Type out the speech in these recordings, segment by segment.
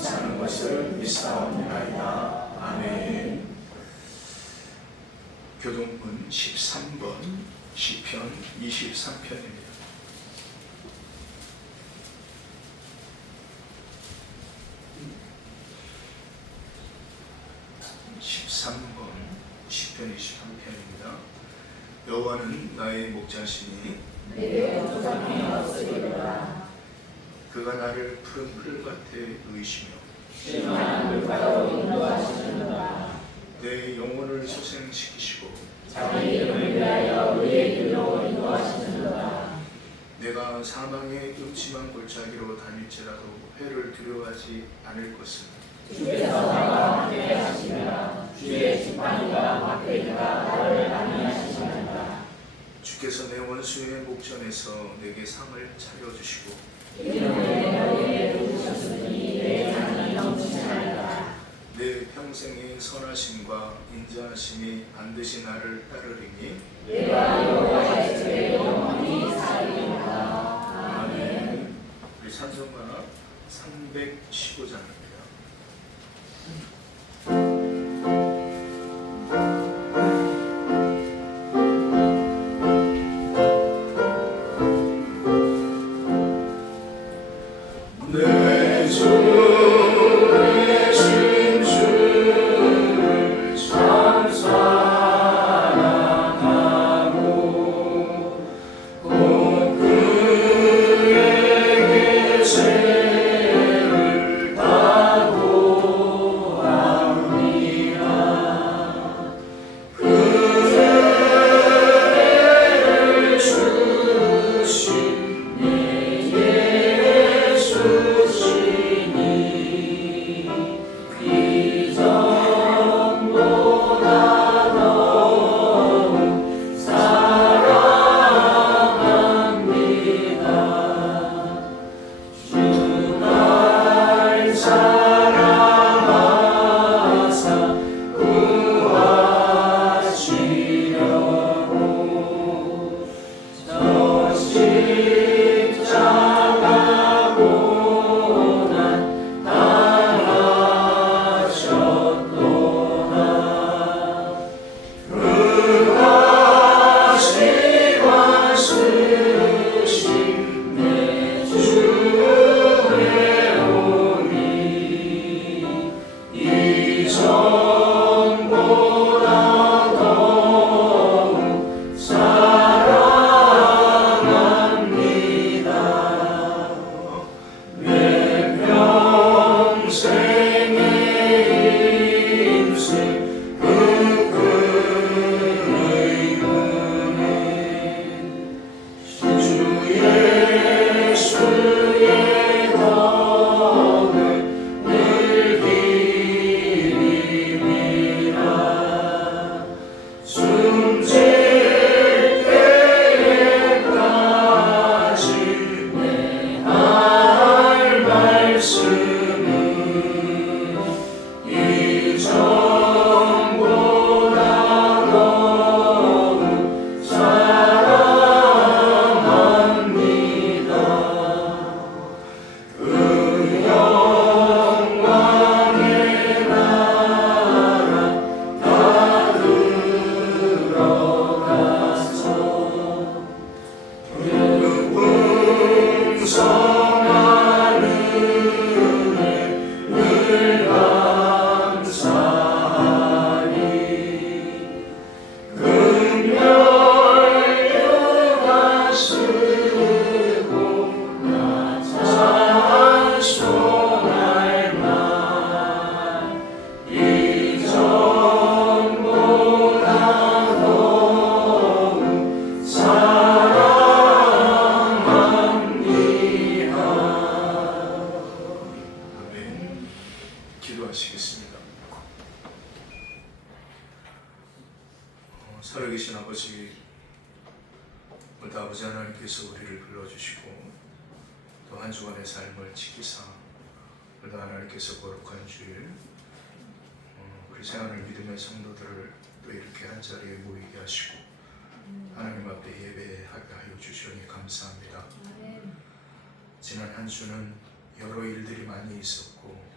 사는 것을 믿사옵나이다. 아멘. 교동문 13번 시편 23편입니다. 시편 23편입니다. 여호와는 나의 목자시니 그가 나를 푸른 풀 밭에 누이시며 내 영혼을 소생시키시고 자기 이름을 위하여 의의 길로 인도하시는도다. 내가 사망의 음침한 골짜기로 다닐지라도 해를 두려워하지 않을 것은 주께서 나와 함께 하시며 주의 지팡이와 막대기가 나를 안위하시느니라. 주께서 내 원수의 목전에서 내게 상을 차려주시고 이름을 너희에게 두셨으니 내 잔이 넘치나이다. 내 평생의 선하심과 인자하심이 반드시 나를 따르리니 내가 여호와의 집에 영원히 살리리로다. 아멘. 우리 찬송가 315장입니다. 살아계신 아버지, 오늘도 아버지 하나님께서 우리를 불러주시고 또 한 주간의 삶을 지키사 오늘도 하나님께서 거룩한 주일 우리 생활을 믿으며 성도들을 또 이렇게 한자리에 모이게 하시고 하나님 앞에 예배하게 하여 주시니 감사합니다. 지난 한 주는 여러 일들이 많이 있었고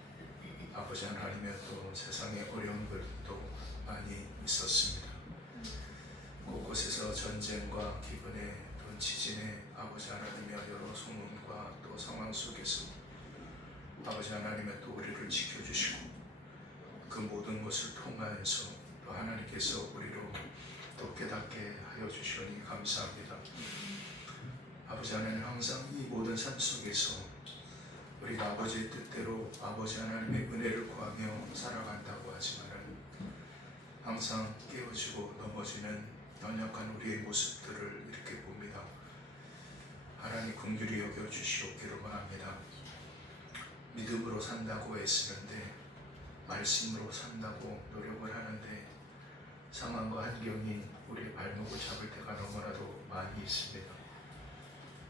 아버지 하나님의 또 세상의 어려움들도 많이 있었습니다. 곳곳에서 전쟁과 기근에 또 지진에 아버지 하나님의 여러 소문과 또 상황 속에서 아버지 하나님의 또 우리를 지켜주시고 그 모든 것을 통하여서 또 하나님께서 우리로 또 깨닫게 하여 주시니 감사합니다. 아버지 하나님 항상 이 모든 삶 속에서 우리가 아버지의 뜻대로 아버지 하나님의 은혜를 구하며 살아간다고 하지만은 항상 깨어지고 넘어지는 연약한 우리의 모습들을 이렇게 봅니다. 하나님 긍휼히 여겨 주시옵기를 원합니다. 믿음으로 산다고 애쓰는데 말씀으로 산다고 노력을 하는데 상황과 환경이 우리의 발목을 잡을 때가 너무나도 많이 있습니다.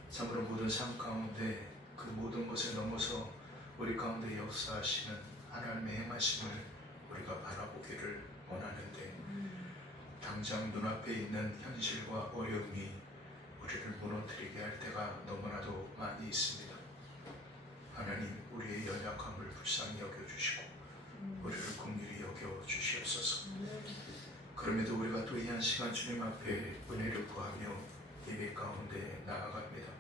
참으로 모든 삶 가운데 그 모든 것을 넘어서 우리 가운데 역사하시는 하나님의 행하심을 우리가 바라보기를 원하는데 당장 눈앞에 있는 현실과 어려움이 우리를 무너뜨리게 할 때가 너무나도 많이 있습니다. 하나님 우리의 연약함을 불쌍히 여겨주시고 우리를 긍휼히 여겨주시옵소서. 그럼에도 우리가 또 이 한 시간 주님 앞에 은혜를 구하며 예배 가운데 나아갑니다.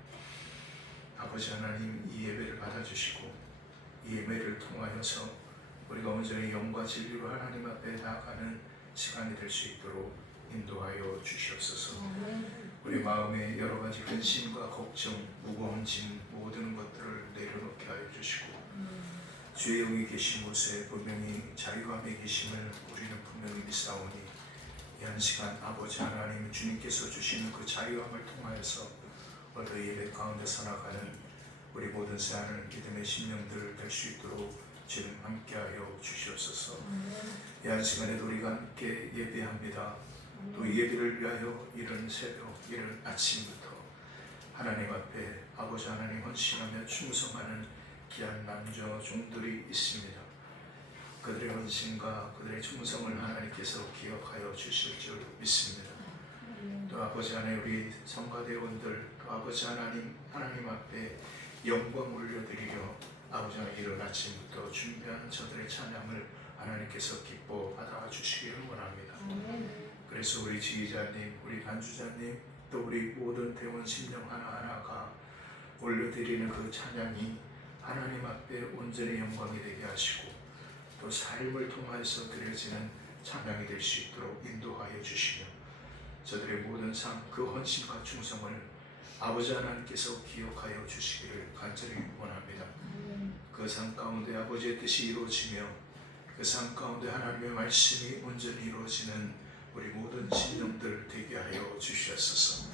아버지 하나님 이 예배를 받아주시고 이 예배를 통하여서 우리가 온전히 영과 진리로 하나님 앞에 나아가는 시간이 될 수 있도록 인도하여 주시옵소서. 우리 마음에 여러 가지 근심과 걱정, 무거운 짐 모든 것들을 내려놓게 하여 주시고 주의 영이 계신 곳에 분명히 자유함의 계심을 우리는 분명히 믿사오니 이 한 시간 아버지 하나님 주님께서 주시는 그 자유함을 통하여서 오늘 예배 가운데 살아가는 우리 모든 사는 믿음의 심령들 될 수 있도록 주님 함께하여 주시옵소서. 이 한 시간에도 우리가 함께 예배합니다. 또 예배를 위하여 이른 새벽, 이른 아침부터 하나님 앞에 아버지 하나님 헌신하며 충성하는 귀한 남자 종들이 있습니다. 그들의 헌신과 그들의 충성을 하나님께서 기억하여 주실 줄 믿습니다. 또 아버지 하나님 우리 성가대원들 또 아버지 하나님 앞에 영광 올려드리려 아버지 하나님 이른 아침부터 준비한 저들의 찬양을 하나님께서 기뻐 받아주시기를 원합니다. 그래서 우리 지휘자님, 우리 반주자님 또 우리 모든 대원 심령 하나하나가 올려드리는 그 찬양이 하나님 앞에 온전히 영광이 되게 하시고 또 삶을 통하여서 드려지는 찬양이 될 수 있도록 인도하여 주시며 저들의 모든 삶 그 헌신과 충성을 아버지 하나님께서 기억하여 주시기를 간절히 원합니다. 그 삶 가운데 아버지의 뜻이 이루어지며 그 삶 가운데 하나님의 말씀이 온전히 이루어지는 우리 모든 심령들 되게 하여 주시옵소서.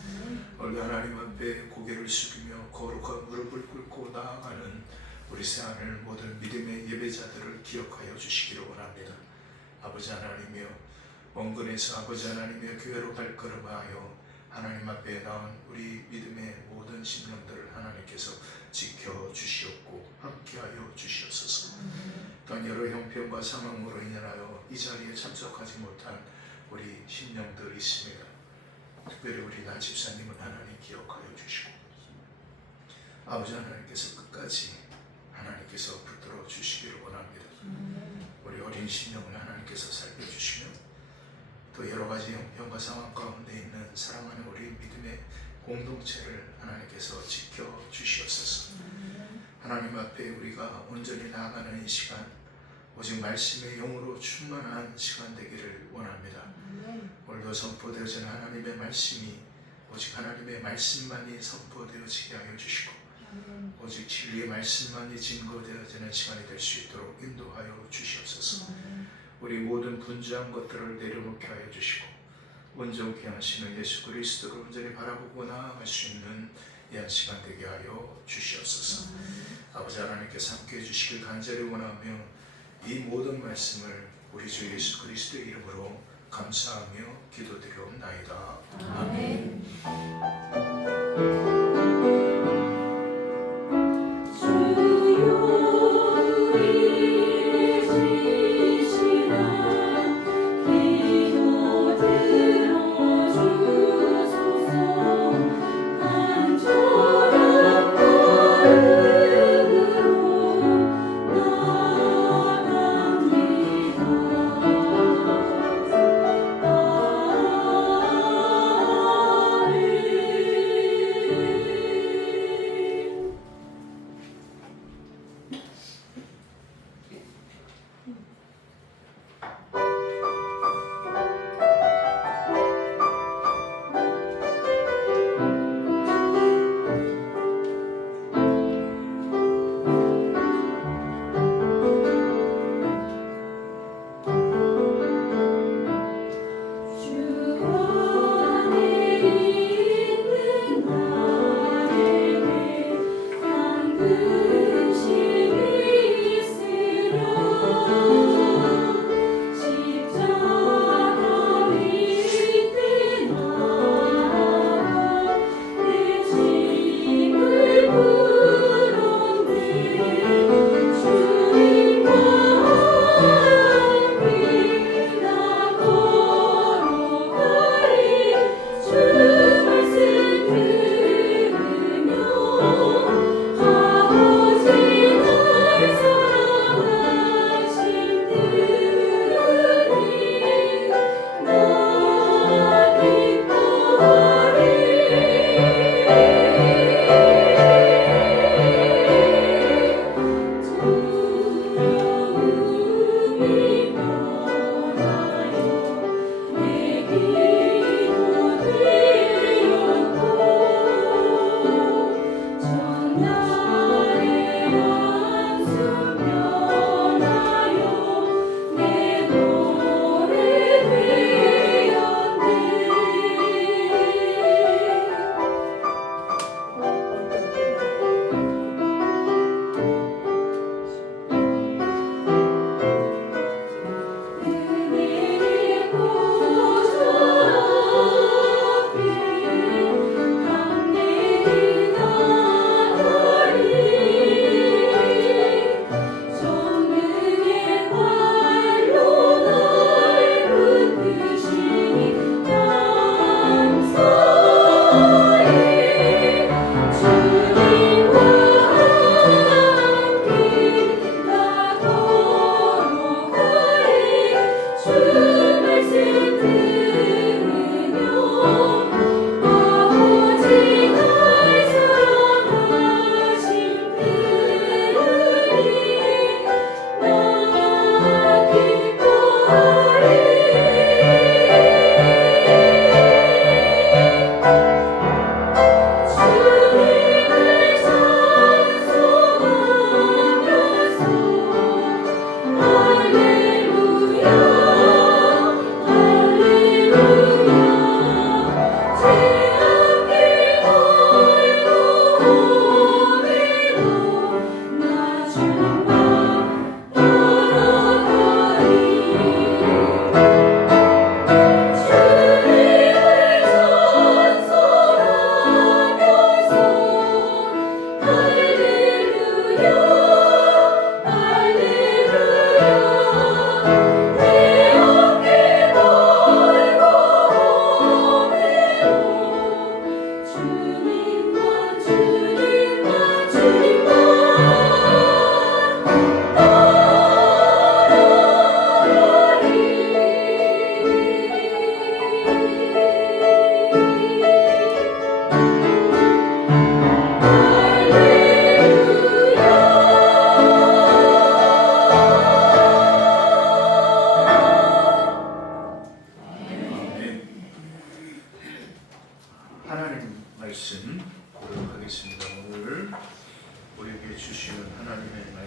오늘 하나님 앞에 고개를 숙이며 거룩한 무릎을 꿇고 나아가는 우리 새하늘 모든 믿음의 예배자들을 기억하여 주시기를 원합니다. 아버지 하나님이여 원근에서 아버지 하나님의 교회로 발걸음하여 하나님 앞에 나온 우리 믿음의 모든 심령들을 하나님께서 지켜주시옵고 함께하여 주시옵소서. 또한 여러 형편과 상황으로 인하여 이 자리에 참석하지 못한 우리 심령들이 있습니다. 특별히 우리 나 집사님은 하나님 기억하여 주시고 아버지 하나님께서 끝까지 하나님께서 붙들어 주시기를 원합니다. 우리 어린 심령을 하나님께서 살펴주시며 또 여러 가지 형편과 상황 가운데 있는 사랑하는 우리 믿음의 공동체를 하나님께서 지켜주시옵소서. 하나님 앞에 우리가 온전히 나아가는 이 시간 오직 말씀의 영으로 충만한 시간 되기를 원합니다. 오늘도 선포되어지는 하나님의 말씀이 오직 하나님의 말씀만이 선포되어지게 하여 주시고 오직 진리의 말씀만이 증거되어지는 시간이 될 수 있도록 인도하여 주시옵소서. 우리 모든 분주한 것들을 내려놓게 하여 주시고 온전케 하시는 예수 그리스도를 온전히 바라보고 나아갈 수 있는 이 한 시간 되게 하여 주시옵소서. 아버지 하나님께서 함께해 주시길 간절히 원하며 이 모든 말씀을 우리 주 예수 그리스도의 이름으로 감사하며 기도드리옵나이다. 아멘. 나아가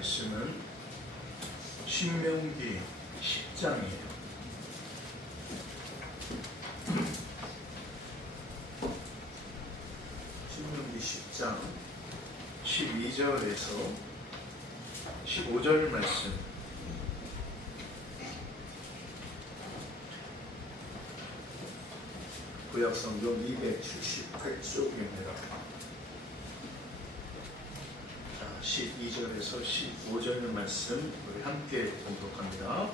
말씀은 신명기 10장이에요. 신명기 10장 12절에서 15절 말씀. 구약성경 278쪽입니다. 12절에서 15절 말씀 우리 함께 공독합니다.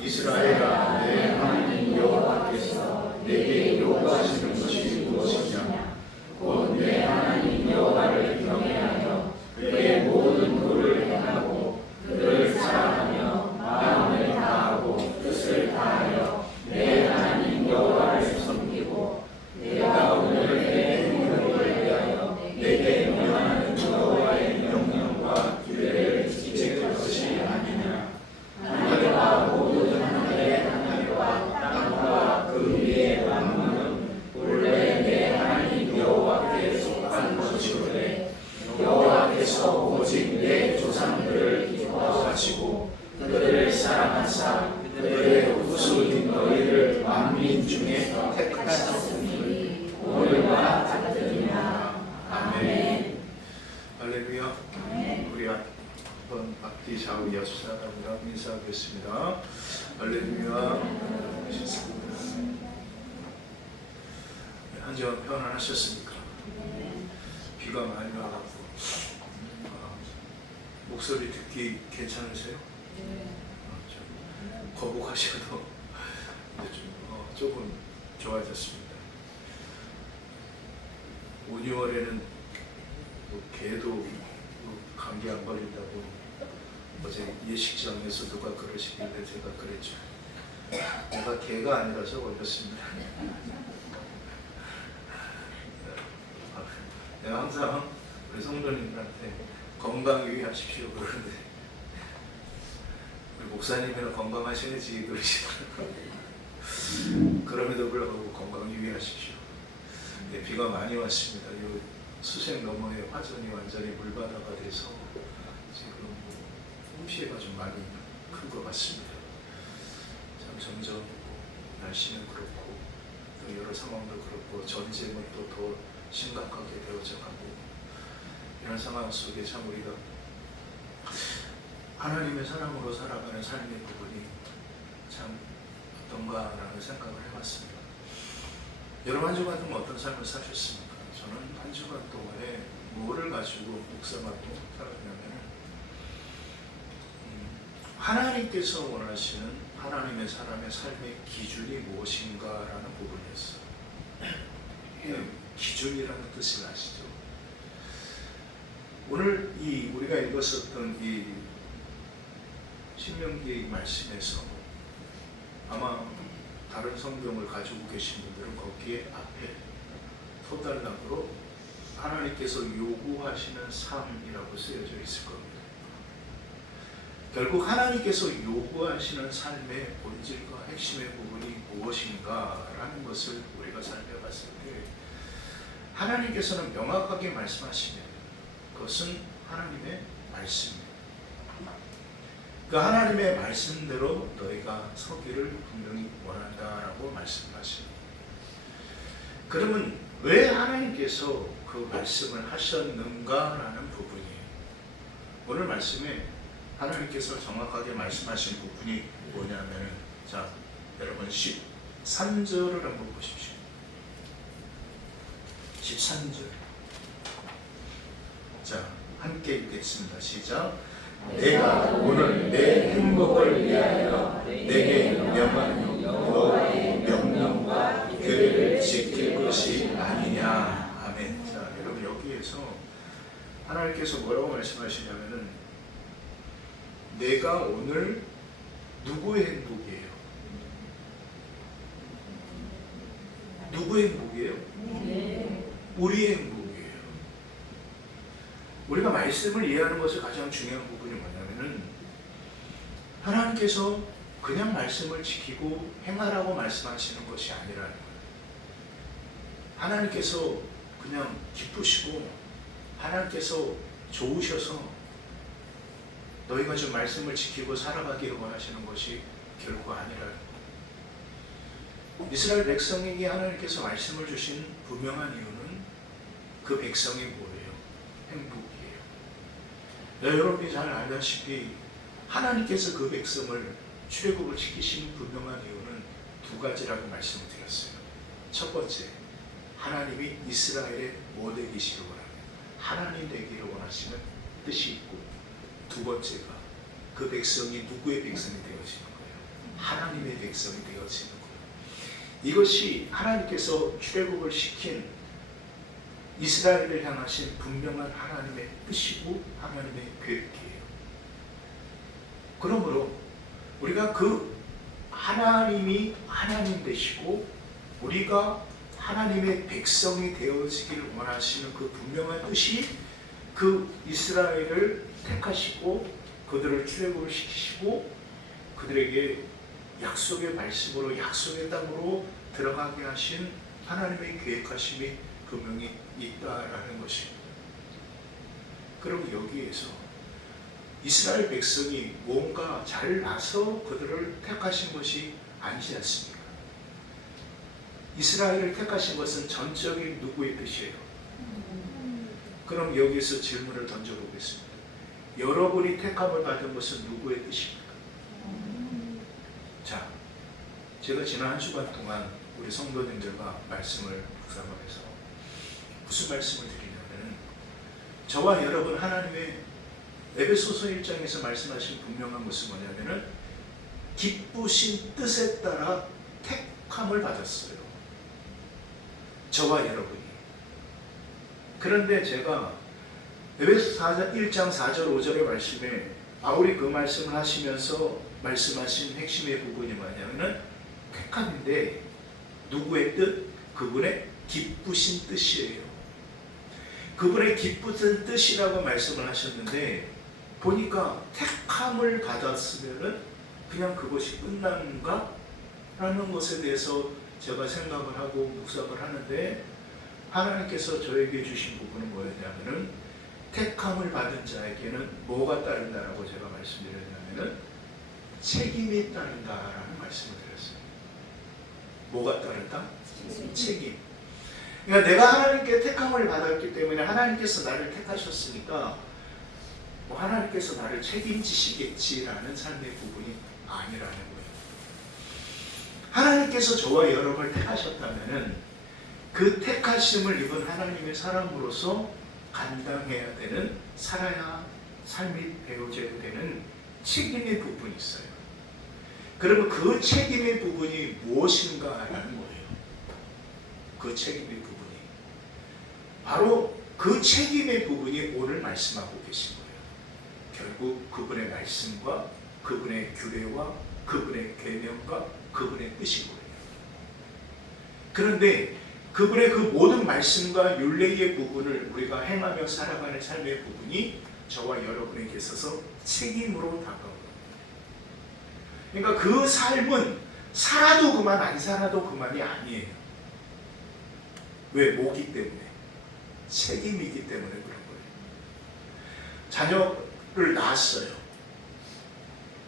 이스라엘아, 내 하나님 여호와께서 내게 요구하시는 것이 무엇이냐? 곧 내 하나님 여호와를 경외하여 그의 모든 도를 행하고 그를 사랑하며 마음을 다하고 뜻을 다하여 내 하나님 여호와를 섬기고 내가 오늘 내 이름을 위하여 내게 명하는 여호와의 명령과 규례를 지킬 것이 아니냐? 하늘과 모든 하늘의 하늘과 땅과 그 위의 만물은 본래 내 하나님 여호와께 속한 것이오되 여호와께서 오직 내 조상들을 기뻐하시고 그들을 사랑하사 그들의 후손인 너희를 만민 중에 택하셨으니 오늘과 같으리라. 아멘. 할렐루야. 우리 한번 앞뒤 좌우 여수사람과 인사하겠습니다. 할렐루야. 하셨습니다. 한 주간 평안하셨습니까? 비가 많이 와갖고 목소리 듣기 괜찮으세요? 좀 거북하셔도 이제 조금 좋아졌습니다. 5, 6월에는 개도 감기 안 걸린다고 어제 예식장에서 누가 그러시길래 제가 그랬죠. 내가 개가 아니라서 걸렸습니다. 내가 항상 우리 성도님들한테 건강 유의하십시오 그러는데 우리 목사님이랑 건강하셔야지 그러시더라고요. 그럼에도 불구하고 건강 유의하십시오. 네, 비가 많이 왔습니다. 이 수색 너머에 화전이 완전히 물바다가 돼서 지금 피해가 좀 많이 큰 것 같습니다. 참 점점 날씨는 그렇고 또 여러 상황도 그렇고 전쟁은 또 더 심각하게 되어져 가고 이런 상황 속에 참 우리가 하나님의 사랑으로 살아가는 삶의 부분이 참 어떤가라는 생각을 해봤습니다. 여러분 한 주간 동안 어떤 삶을 사셨습니까? 저는 한 주간 동안에 뭐를 가지고 묵상하고 살았냐면 하나님께서 원하시는 하나님의 사람의 삶의 기준이 무엇인가라는 부분이었어요. 기준이라는 뜻을 아시죠? 오늘 우리가 읽었었던 이 신명기 말씀에서 아마 다른 성경을 가지고 계신 분들은 거기에 앞에 토달락으로 하나님께서 요구하시는 삶이라고 쓰여져 있을 겁니다. 결국 하나님께서 요구하시는 삶의 본질과 핵심의 부분이 무엇인가라는 것을 우리가 살펴봤을 때 하나님께서는 명확하게 말씀하시면 그것은 하나님의 말씀입니다. 그 하나님의 말씀대로 너희가 서기를 분명히 원한다라고 말씀하십니다. 그러면 왜 하나님께서 그 말씀을 하셨는가라는 부분이에요. 오늘 말씀에 하나님께서 정확하게 말씀하신 부분이 뭐냐면 자, 여러분 13절을 한번 보십시오. 13절. 자, 함께 읽겠습니다. 시작. 내가 오늘 내 행복을 위하여 내게 명하는 여호와의 명령과 규례를 지킬 것이 아니냐. 아멘. 자, 여러분 여기에서 하나님께서 뭐라고 말씀하시냐면은 내가 오늘 누구의 행복이에요? 누구의 행복이에요? 우리의 행복이에요. 우리가 말씀을 이해하는 것이 가장 중요한 부분이 뭐냐면은 하나님께서 그냥 말씀을 지키고 행하라고 말씀하시는 것이 아니라는 거예요. 하나님께서 그냥 기쁘시고 하나님께서 좋으셔서 너희가 좀 말씀을 지키고 살아가기를 원하시는 것이 결코 아니라 이스라엘 백성에게 하나님께서 말씀을 주신 분명한 이유는 그 백성이 뭐예요? 행복이에요. 여러분이 잘 알다시피 하나님께서 그 백성을 출애굽을 시키신 분명한 이유는 두 가지라고 말씀을 드렸어요. 첫 번째, 하나님이 이스라엘의 뭐 되기를 원합니다. 하나님 되기를 원하시는 뜻이 있고, 두 번째가 그 백성이 누구의 백성이 되어지는 거예요? 하나님의 백성이 되어지는 거예요. 이것이 하나님께서 출애굽을 시킨 이스라엘을 향하신 분명한 하나님의 뜻이고 하나님의 계획이에요. 그러므로 우리가 그 하나님이 하나님 되시고 우리가 하나님의 백성이 되어지기를 원하시는 그 분명한 뜻이 그 이스라엘을 택하시고 그들을 출애굽을 시키시고 그들에게 약속의 말씀으로 약속의 땅으로 들어가게 하신 하나님의 계획하심이 분명히 있다라는 것입니다. 그럼 여기에서 이스라엘 백성이 뭔가 잘나서 그들을 택하신 것이 아니지 않습니까? 이스라엘을 택하신 것은 전적인 누구의 뜻이에요? 그럼 여기서 질문을 던져보겠습니다. 여러분이 택함을 받은 것은 누구의 뜻입니까? 자, 제가 지난 한 주간 동안 우리 성도님들과 말씀을 묵상하면서 무슨 말씀을 드리냐면 저와 여러분 하나님의 에베소서 1장에서 말씀하신 분명한 것은 뭐냐면은 기쁘신 뜻에 따라 택함을 받았어요. 저와 여러분이. 그런데 제가 에베소 1장 4절 5절의 말씀에 바울이 그 말씀을 하시면서 말씀하신 핵심의 부분이 뭐냐면은 택함인데 누구의 뜻? 그분의 기쁘신 뜻이에요. 그분의 기쁘신 뜻이라고 말씀을 하셨는데 보니까 택함을 받았으면은 그냥 그것이 끝난가? 라는 것에 대해서 제가 생각을 하고 묵상을 하는데 하나님께서 저에게 주신 부분은 뭐였냐면은 택함을 받은 자에게는 뭐가 따른다라고 제가 말씀드렸냐면은 책임이 따른다라는 말씀을 드렸어요. 뭐가 따른다? 책임. 그러니까 내가 하나님께 택함을 받았기 때문에 하나님께서 나를 택하셨으니까 뭐 하나님께서 나를 책임지시겠지라는 삶의 부분이 아니라는 거예요. 하나님께서 저와 여러분을 택하셨다면은 그 택하심을 입은 하나님의 사람으로서 감당해야 되는 살아야 삶이 되어져야 되는 책임의 부분이 있어요. 그러면 그 책임의 부분이 무엇인가라는 거예요. 그 책임의 부분이 바로 그 책임의 부분이 오늘 말씀하고 계신 거예요. 결국 그분의 말씀과 그분의 규례와 그분의 계명과 그분의 뜻인 거예요. 그런데 그분의 그 모든 말씀과 율례의 부분을 우리가 행하며 살아가는 삶의 부분이 저와 여러분에게 있어서 책임으로 다가옵니다. 그러니까 그 삶은 살아도 그만 안 살아도 그만이 아니에요. 왜? 뭐기 때문에? 책임이기 때문에 그런 거예요. 자녀를 낳았어요.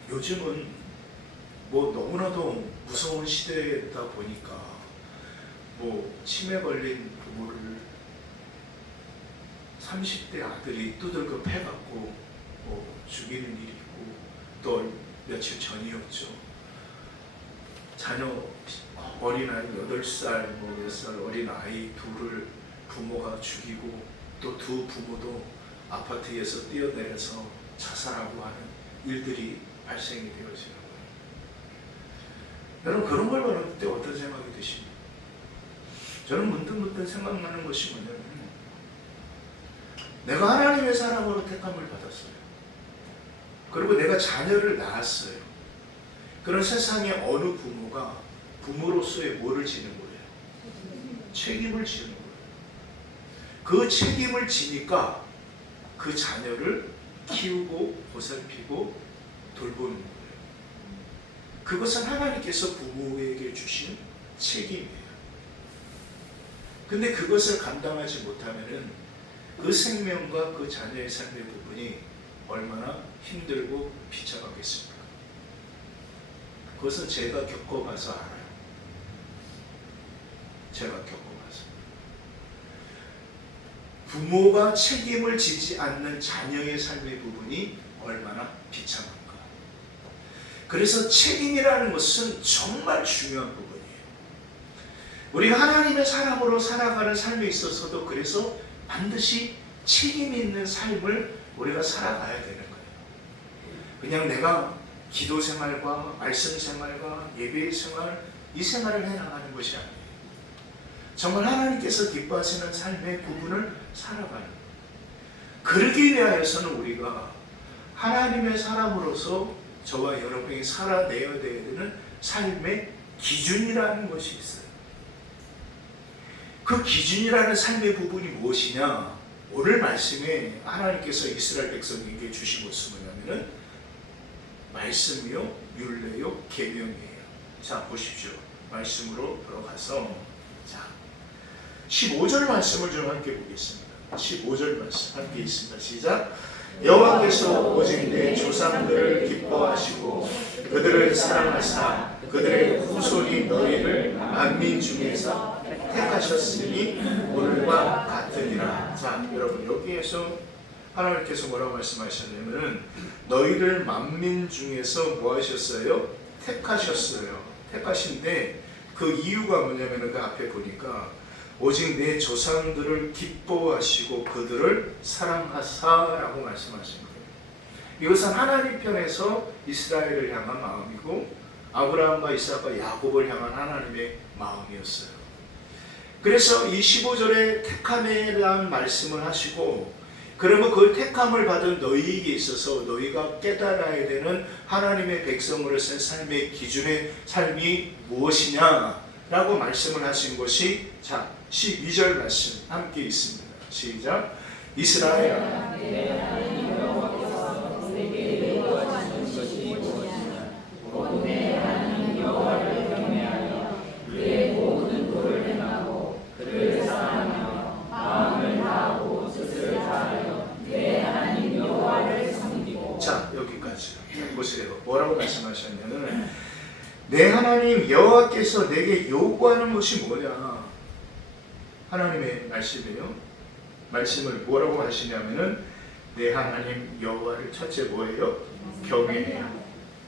요즘은 뭐 너무나도 무서운 시대다 보니까 뭐 치매 걸린 부모를 30대 아들이 두들겨 패갖고 뭐 죽이는 일이 있고 또 며칠 전이었죠. 자녀 어린아이 8살 뭐 몇 살 어린아이 둘을 부모가 죽이고 또 두 부모도 아파트에서 뛰어내려서 자살하고 하는 일들이 발생이 되어지는 거예요. 여러분 그런 걸 보는 때 어떤 생각이 드십니까? 저는 문득 생각나는 것이 뭐냐면 내가 하나님의 사람으로 택함을 받았어요. 그리고 내가 자녀를 낳았어요. 그런 세상의 어느 부모가 부모로서의 뭐를 지는 거예요? 책임을 지는 거예요. 그 책임을 지니까 그 자녀를 키우고 보살피고 돌보는 거예요. 그것은 하나님께서 부모에게 주신 책임이에요. 근데 그것을 감당하지 못하면은 그 생명과 그 자녀의 삶의 부분이 얼마나 힘들고 비참하겠습니까? 그것은 제가 겪어봐서 알아요. 제가 겪어봐서. 부모가 책임을 지지 않는 자녀의 삶의 부분이 얼마나 비참한가. 그래서 책임이라는 것은 정말 중요한 부분이에요. 우리가 하나님의 사람으로 살아가는 삶에 있어서도 그래서 반드시 책임 있는 삶을 우리가 살아가야 되는 거예요. 그냥 내가 기도 생활과 말씀 생활과 예배 생활, 이 생활을 해나가는 것이 아니에요. 정말 하나님께서 기뻐하시는 삶의 부분을 살아가는 거예요. 그러기 위하여서는 우리가 하나님의 사람으로서 저와 여러분이 살아내야 되는 삶의 기준이라는 것이 있어요. 그 기준이라는 삶의 부분이 무엇이냐? 오늘 말씀에 하나님께서 이스라엘 백성에게 주신 것은 뭐냐면은 말씀이요, 율례요, 계명이에요. 자, 보십시오. 말씀으로 들어가서 자 15절 말씀을 좀 함께 보겠습니다. 15절 말씀 함께 있습니다. 시작. 여호와께서 오직 내 조상들을 기뻐하시고 그들을 사랑하사 그들의 후손이 너희를 만민 중에서 택하셨으니 오늘과 같으니라. 자, 여러분 여기에서 하나님께서 뭐라고 말씀하셨냐면은 너희를 만민 중에서 뭐 하셨어요? 택하셨어요. 택하신데 그 이유가 뭐냐면은 그 앞에 보니까 오직 내 조상들을 기뻐하시고 그들을 사랑하사라고 말씀하신 거예요. 이것은 하나님 편에서 이스라엘을 향한 마음이고 아브라함과 이삭과 야곱을 향한 하나님의 마음이었어요. 그래서 이 15절에 택함에 대한 말씀을 하시고 그러면 그 택함을 받은 너희에게 있어서 너희가 깨달아야 되는 하나님의 백성으로서의 삶의 기준의 삶이 무엇이냐라고 말씀을 하신 것이 자 12절 말씀 함께 있습니다. 시작. 이스라엘아 자 여기까지 보세요. 뭐라고 말씀하셨냐면 내 하나님 여호와께서 내게 요구하는 것이 뭐냐. 하나님의 말씀이에요. 말씀을 뭐라고 하시냐면은 내 하나님 여호와를 첫째 뭐예요? 경외해요.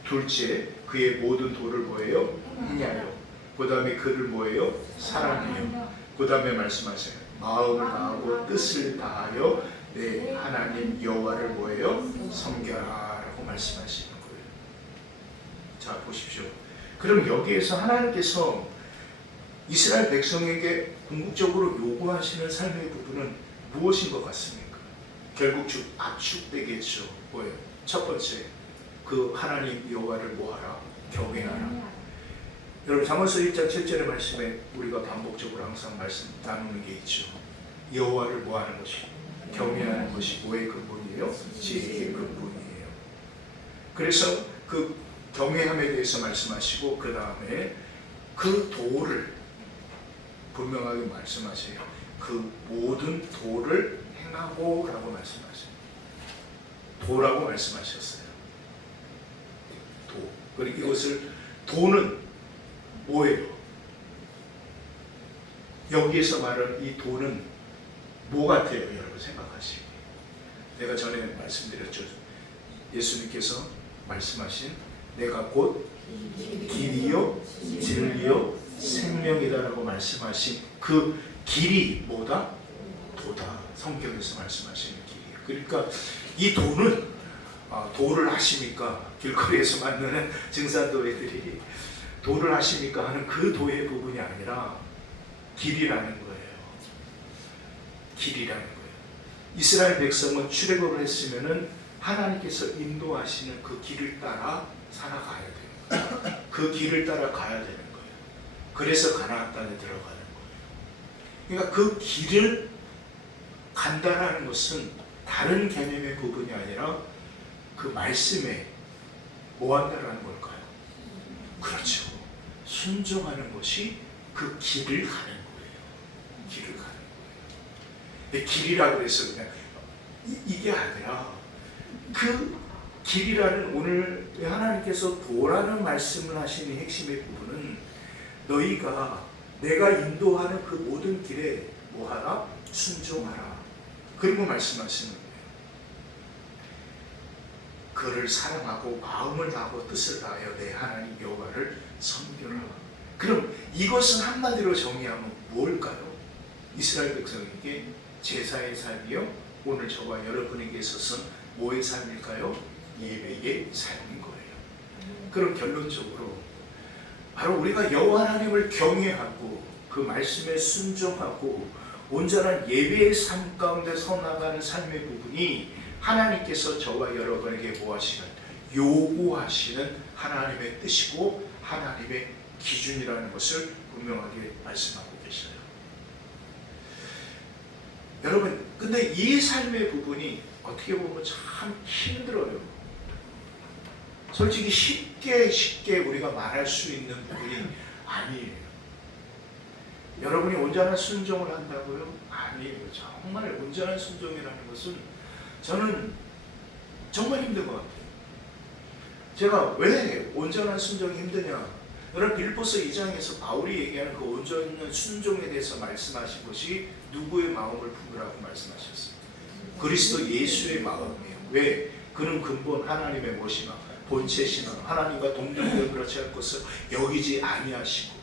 둘째 그의 모든 도를 뭐예요? 행하여. 그 다음에 그를 뭐예요? 사랑해요. 그 다음에 말씀하세요. 마음을 다하고 뜻을 다하여 내 하나님 여호와를 뭐예요? 섬겨라 라고 말씀하시는 거예요. 자 보십시오. 그럼 여기에서 하나님께서 이스라엘 백성에게 궁극적으로 요구하시는 삶의 부분은 무엇인 것 같습니까? 결국 압축되겠죠. 뭐예요? 첫 번째, 그 하나님 여호와를 뭐하라? 경외하라. 여러분 잠언서 1장 7절의 말씀에 우리가 반복적으로 항상 말씀 나누는 게 있죠. 여호와를 뭐하는 것이? 경외하는 것이 뭐의 근본이에요? 지혜의 근본이에요. 그래서 그 경외함에 대해서 말씀하시고 그 다음에 그 도를 분명하게 말씀하세요. 그 모든 도를 행하고 라고 말씀하세요. 도라고 말씀하셨어요. 도. 그리고 이것을 도는 뭐예요? 여기에서 말하는 이 도는 뭐 같아요? 여러분 생각하시기에. 내가 전에 말씀드렸죠. 예수님께서 말씀하신 내가 곧 길이요 진리요 생명이다라고 말씀하신 그 길이 뭐다? 도다. 성경에서 말씀하시는 길이에요. 그러니까 이 도는 도를 하십니까? 길거리에서 만나는 증산도회들이 도를 하십니까? 하는 그 도의 부분이 아니라 길이라는 거예요. 길이라는 거예요. 이스라엘 백성은 출애굽을 했으면은 하나님께서 인도하시는 그 길을 따라 살아가야 되는 거예요. 그 길을 따라 가야 되는 거예요. 그래서 가나안 땅에 들어가는 거예요. 그러니까 그 길을 간다라는 것은 다른 개념의 부분이 아니라 그 말씀에 뭐 한다라는 걸까요? 그렇죠. 순종하는 것이 그 길을 가는 거예요. 길을 가는 거예요. 길이라고 해서 그냥 이게 아니라 그 길이라는 오늘 하나님께서 도라는 말씀을 하시는 핵심의 부분은 너희가 내가 인도하는 그 모든 길에 뭐하라? 순종하라. 그리고 말씀하시는 거예요. 그를 사랑하고 마음을 다하고 뜻을 다하여 내 하나님 여호와를 섬겨라. 그럼 이것은 한마디로 정의하면 뭘까요? 이스라엘 백성에게 제사의 삶이요, 오늘 저와 여러분에게 있어서는 뭐의 삶일까요? 예배의 삶인 거예요. 그럼 결론적으로 바로 우리가 여호와 하나님을 경외하고 그 말씀에 순종하고 온전한 예배의 삶 가운데 서나가는 삶의 부분이 하나님께서 저와 여러분에게 뭐하시는, 요구하시는 하나님의 뜻이고 하나님의 기준이라는 것을 분명하게 말씀하고 계셔요. 여러분, 근데 이 삶의 부분이 어떻게 보면 참 힘들어요. 솔직히 쉽게 우리가 말할 수 있는 부분이 아니에요. 여러분이 온전한 순종을 한다고요? 아니에요. 정말 온전한 순종이라는 것은 저는 정말 힘든 것 같아요. 제가 왜 온전한 순종이 힘드냐? 여러분, 빌립보서 2장에서 바울이 얘기하는 그 온전한 순종에 대해서 말씀하신 것이 누구의 마음을 품으라고 말씀하셨어요? 그리스도 예수의 마음이에요. 왜? 그는 근본 하나님의 모시나 본체시나 하나님과 동등되어 그렇지 않을 것을 여기지 아니하시고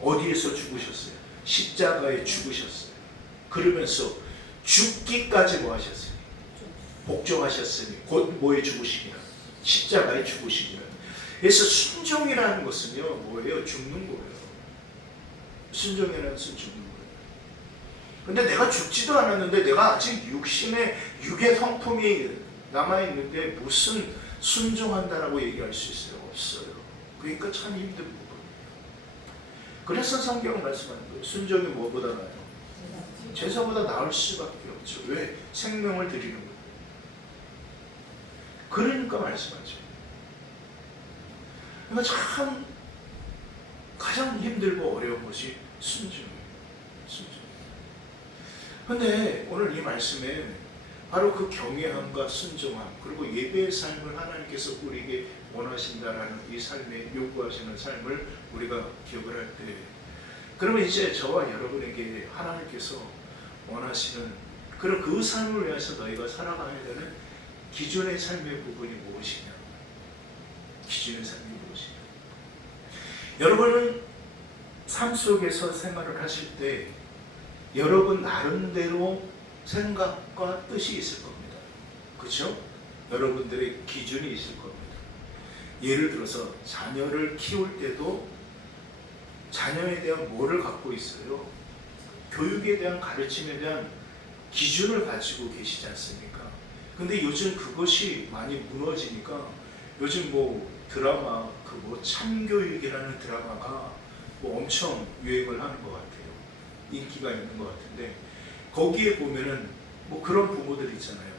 어디에서 죽으셨어요? 십자가에 죽으셨어요. 그러면서 죽기까지 뭐 하셨어요? 복종하셨으니 곧 뭐에 죽으시기라? 십자가에 죽으시기라. 그래서 순종이라는 것은요, 뭐예요? 죽는 거예요. 순종이라는 것은 죽는 거예요. 근데 내가 죽지도 않았는데 내가 아직 육의 성품이 남아있는데 무슨 순종한다라고 얘기할 수 있어요? 없어요. 그러니까 참 힘든 부분. 그래서 성경은 말씀하는 거예요. 순종이 뭐보다 나아요? 제사보다 나을 수밖에 없죠. 왜? 생명을 드리는 거예요. 그러니까 말씀하죠. 그러니까 참 가장 힘들고 어려운 것이 순종이에요. 순종. 그런데 오늘 이 말씀에 바로 그 경외함과 순종함, 그리고 예배의 삶을 하나님께서 우리에게 원하신다라는 이 삶에 요구하시는 삶을 우리가 기억을 할 때, 그러면 이제 저와 여러분에게 하나님께서 원하시는 그런 그 삶을 위해서 너희가 살아가야 되는 기존의 삶의 부분이 무엇이냐? 기존의 삶이 무엇이냐? 여러분은 삶 속에서 생활을 하실 때 여러분 나름대로 생각과 뜻이 있을 겁니다. 그렇죠? 여러분들의 기준이 있을 겁니다. 예를 들어서 자녀를 키울 때도 자녀에 대한 뭐를 갖고 있어요? 교육에 대한 가르침에 대한 기준을 가지고 계시지 않습니까? 근데 요즘 그것이 많이 무너지니까 요즘 뭐 드라마, 그 뭐 참교육이라는 드라마가 뭐 엄청 유행을 하는 것 같아요. 인기가 있는 것 같은데 거기에 보면은 뭐 그런 부모들 있잖아요.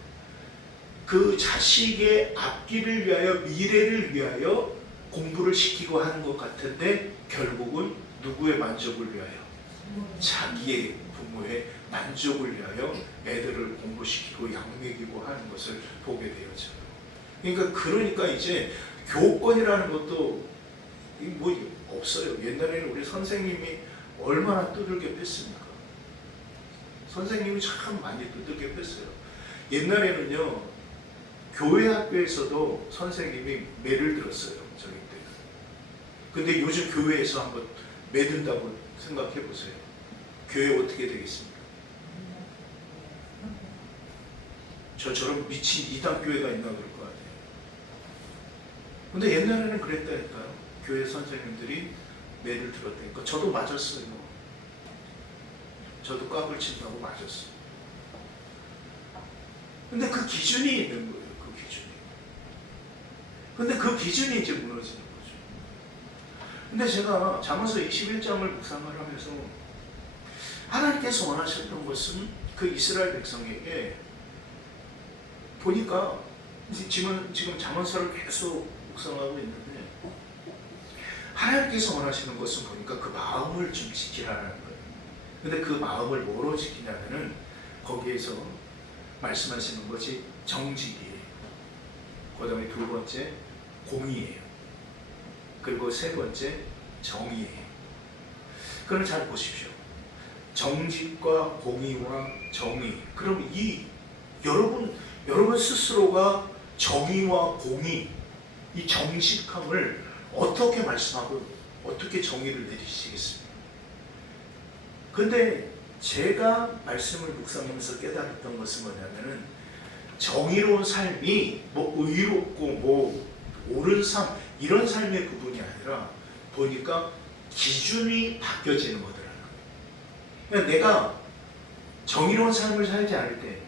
그 자식의 앞길을 위하여, 미래를 위하여 공부를 시키고 하는 것 같은데 결국은 누구의 만족을 위하여? 자기의 부모의 만족을 위하여 애들을 공부시키고 양먹이고 하는 것을 보게 되었죠. 그러니까 이제 교권이라는 것도 뭐 없어요. 옛날에는 우리 선생님이 얼마나 두들겨 팼습니까? 선생님이 참 많이 두들겨 팼어요. 옛날에는요, 교회 학교에서도 선생님이 매를 들었어요. 저희 때. 근데 요즘 교회에서 한번 매든다고 생각해 보세요. 교회 어떻게 되겠습니까? 저처럼 미친 이단교회가 있나 그럴 것 같아요. 근데 옛날에는 그랬다니까요. 교회 선생님들이 매를 들었다니까. 저도 맞았어요. 저도 꽉을 친다고 맞았어요. 근데 그 기준이 있는 거예요. 그 기준이. 근데 그 기준이 이제 무너지는 거죠. 근데 제가 잠언서 21장을 묵상을 하면서 하나님께서 원하셨던 것은 그 이스라엘 백성에게 보니까 지금 잠언서를 계속 묵상하고 있는데 하나님께서 원하시는 것은 보니까 그 마음을 좀 지키라는 거예요. 근데 그 마음을 뭐로 지키냐면은 거기에서 말씀하시는 것이 정직이에요. 그 다음에 두 번째 공의예요. 그리고 세 번째 정의예요. 그럼 잘 보십시오. 정직과 공의와 정의. 그럼 이 여러분 스스로가 정의와 공의, 이 정직함을 어떻게 말씀하고 어떻게 정의를 내리시겠습니까? 근데 제가 말씀을 묵상하면서 깨달았던 것은 뭐냐면은 정의로운 삶이 뭐 의롭고 뭐 옳은 삶 이런 삶의 부분이 아니라 보니까 기준이 바뀌어지는 거더라고요. 그러니까 내가 정의로운 삶을 살지 않을 때,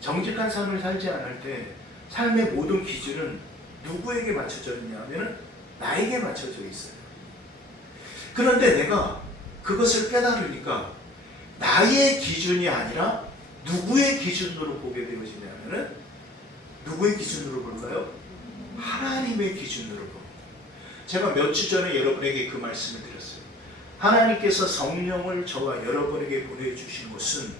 정직한 삶을 살지 않을 때 삶의 모든 기준은 누구에게 맞춰져 있냐면 나에게 맞춰져 있어요. 그런데 내가 그것을 깨달으니까 나의 기준이 아니라 누구의 기준으로 보게 되어지냐면은 누구의 기준으로 볼까요? 하나님의 기준으로 보고. 제가 몇 주 전에 여러분에게 그 말씀을 드렸어요. 하나님께서 성령을 저와 여러분에게 보내주신 것은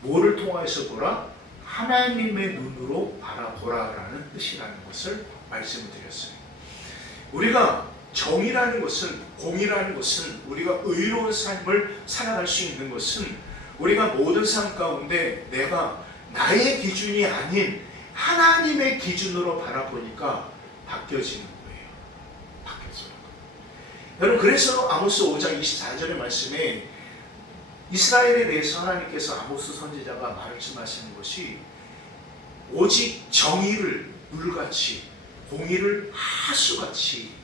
뭐를 통해서 보라? 하나님의 눈으로 바라보라라는 뜻이라는 것을 말씀을 드렸어요. 우리가 정의라는 것은, 공의라는 것은, 우리가 의로운 삶을 살아갈 수 있는 것은 우리가 모든 삶 가운데 내가 나의 기준이 아닌 하나님의 기준으로 바라보니까 바뀌어지는 거예요. 바뀌어져요. 여러분, 그래서 아모스 5장 24절의 말씀에 이스라엘에 대해서 하나님께서 아모스 선지자가 말씀하시는 것이 오직 정의를 물같이, 공의를 하수같이.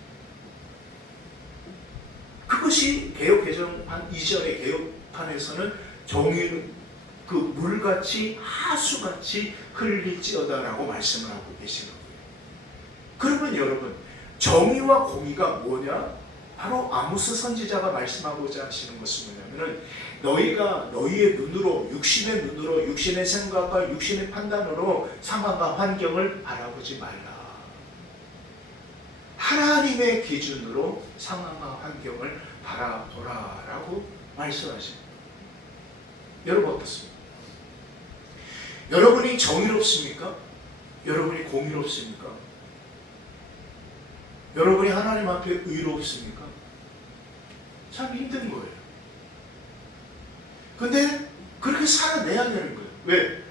그것이 개혁 개정판 이전의 개혁판에서는 정의는 그 물같이 하수같이 흘릴지어다라고 말씀을 하고 계시는 거예요. 그러면 여러분, 정의와 공의가 뭐냐? 바로 아모스 선지자가 말씀하고자 하시는 것은 뭐냐면은 너희가 너희의 눈으로, 육신의 눈으로, 육신의 생각과 육신의 판단으로 상황과 환경을 바라보지 말라. 하나님의 기준으로 상황과 환경을 바라보라라고 말씀하십니다. 여러분 어떻습니까? 여러분이 정의롭습니까? 여러분이 공의롭습니까? 여러분이 하나님 앞에 의롭습니까? 참 힘든 거예요. 근데 그렇게 살아내야 되는 거예요. 왜?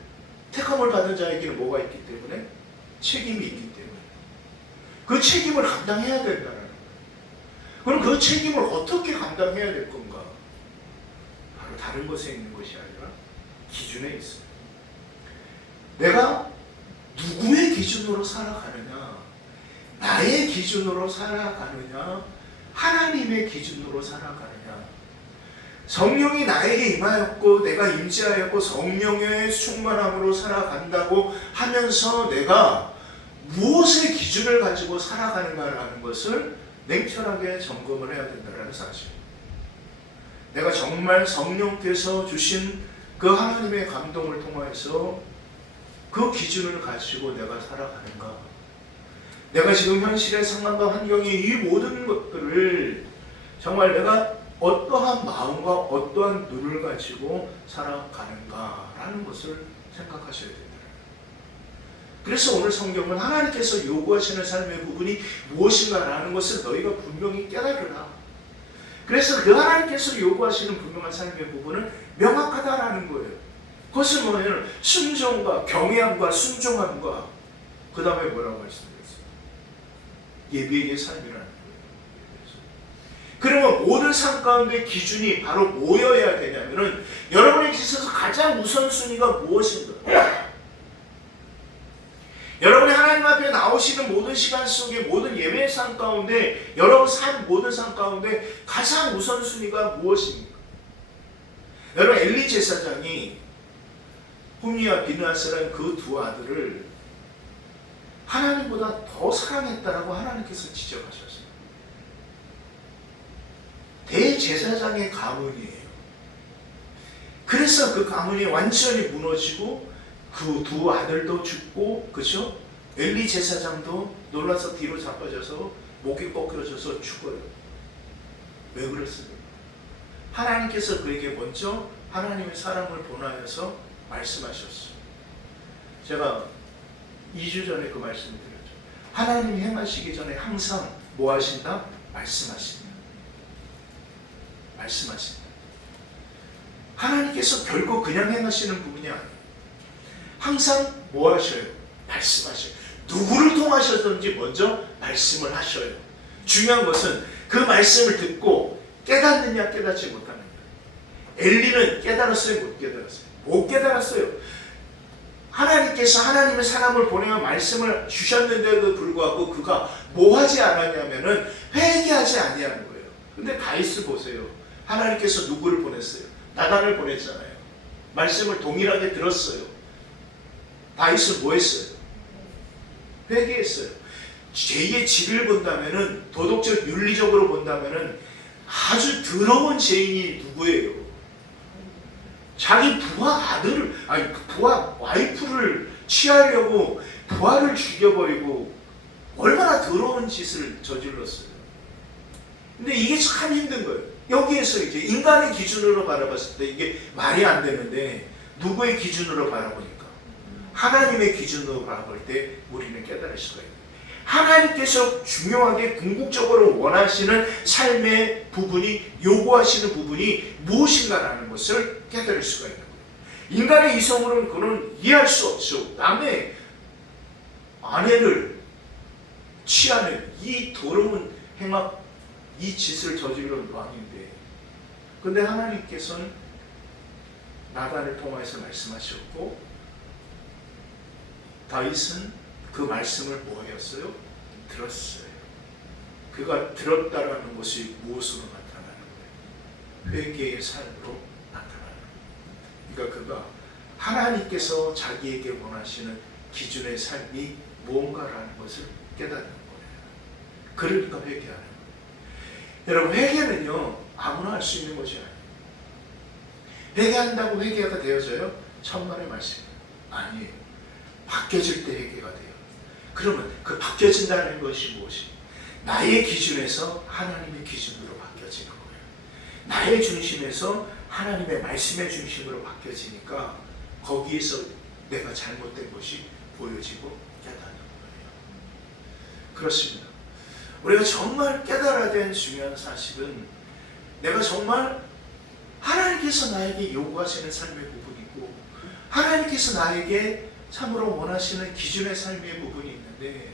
택함을 받은 자에게는 뭐가 있기 때문에? 책임이 있기 때문에. 그 책임을 감당해야 된다는 거예요. 그럼 그 책임을 어떻게 감당해야 될 건가? 바로 다른 것에 있는 것이 아니라 기준에 있어요. 내가 누구의 기준으로 살아가느냐? 나의 기준으로 살아가느냐? 하나님의 기준으로 살아가느냐? 성령이 나에게 임하였고 내가 임재하였고 성령의 충만함으로 살아간다고 하면서 내가 무엇의 기준을 가지고 살아가는가라는 것을 냉철하게 점검을 해야 된다는 사실. 내가 정말 성령께서 주신 그 하나님의 감동을 통해서 그 기준을 가지고 내가 살아가는가? 내가 지금 현실의 상황과 환경이 이 모든 것들을 정말 내가 어떠한 마음과 어떠한 눈을 가지고 살아가는가라는 것을 생각하셔야 된다. 그래서 오늘 성경은 하나님께서 요구하시는 삶의 부분이 무엇인가라는 것을 너희가 분명히 깨달으라. 그래서 그 하나님께서 요구하시는 분명한 삶의 부분은 명확하다라는 거예요. 그것은 뭐냐면 순종과 경외함과 순종함과 그 다음에 뭐라고 말씀드렸어요? 예비의 삶이라는 거예요. 그러면 모든 삶 가운데 기준이 바로 뭐여야 되냐면은 여러분에게 있어서 가장 우선순위가 무엇인가? 여러분이 하나님 앞에 나오시는 모든 시간 속에 모든 예배의 삶 가운데 여러분 삶 모든 삶 가운데 가장 우선순위가 무엇입니까? 여러분 엘리 제사장이 홈리와 비느하스라는 그 두 아들을 하나님보다 더 사랑했다라고 하나님께서 지적하셨어요. 대제사장의 가문이에요. 그래서 그 가문이 완전히 무너지고 그 두 아들도 죽고, 그렇죠? 엘리 제사장도 놀라서 뒤로 자빠져서 목이 꺾여져서 죽어요. 왜 그랬습니까? 하나님께서 그에게 먼저 하나님의 사랑을 본하여서 말씀하셨어요. 제가 2주 전에 그 말씀을 드렸죠. 하나님이 행하시기 전에 항상 뭐 하신다? 말씀하신다. 말씀하신다. 하나님께서 결코 그냥 행하시는 부분이 아니에요. 항상 뭐 하셔요? 말씀하셔요. 누구를 통하셨든지 먼저 말씀을 하셔요. 중요한 것은 그 말씀을 듣고 깨닫느냐 깨닫지 못하느냐. 엘리는 깨달았어요? 못 깨달았어요? 못 깨달았어요. 하나님께서 하나님의 사람을 보내어 말씀을 주셨는데도 불구하고 그가 뭐 하지 않았냐면은 회개하지 아니하는 거예요. 근데 다윗을 보세요. 하나님께서 누구를 보냈어요? 나단을 보냈잖아요. 말씀을 동일하게 들었어요. 다윗은 뭐 했어요? 회개했어요. 죄의 질을 본다면은, 도덕적 윤리적으로 본다면은 아주 더러운 죄인이 누구예요? 자기 부하 아들을, 아니 부하 와이프를 취하려고 부하를 죽여버리고 얼마나 더러운 짓을 저질렀어요. 근데 이게 참 힘든 거예요. 여기에서 이제 인간의 기준으로 바라봤을 때 이게 말이 안 되는데, 누구의 기준으로 바라보니까? 하나님의 기준으로 바라볼 때 우리는 깨달을 수가 있어요. 하나님께서 중요하게 궁극적으로 원하시는 삶의 부분이, 요구하시는 부분이 무엇인가라는 것을 깨달을 수가 있는 거예요. 인간의 이성으로는 그는 이해할 수 없죠. 남의 아내를 취하는 이 더러운 행악, 이 짓을 저지른 왕인데, 근데 하나님께서는 나단을 통해서 말씀하셨고, 다윗은 그 말씀을 뭐 하였어요? 들었어요. 그가 들었다라는 것이 무엇으로 나타나는 거예요? 회개의 삶으로 나타나는 거예요. 그러니까 그가 하나님께서 자기에게 원하시는 기준의 삶이 무언가라는 것을 깨닫는 거예요. 그러니까 회개하는 거예요. 여러분, 회개는요 아무나 할 수 있는 것이 아니에요. 회개한다고 회개가 되어져요? 천만의 말씀입니다. 아니에요. 바뀌어질 때 회개가 돼요. 그러면 그 바뀌어진다는 것이 무엇이에요? 나의 기준에서 하나님의 기준으로 바뀌어지는 거예요. 나의 중심에서 하나님의 말씀의 중심으로 바뀌어지니까 거기에서 내가 잘못된 것이 보여지고 깨닫는 거예요. 그렇습니다. 우리가 정말 깨달아야 되는 중요한 사실은, 내가 정말 하나님께서 나에게 요구하시는 삶의 부분이고, 하나님께서 나에게 참으로 원하시는 기준의 삶의 부분이 있는데,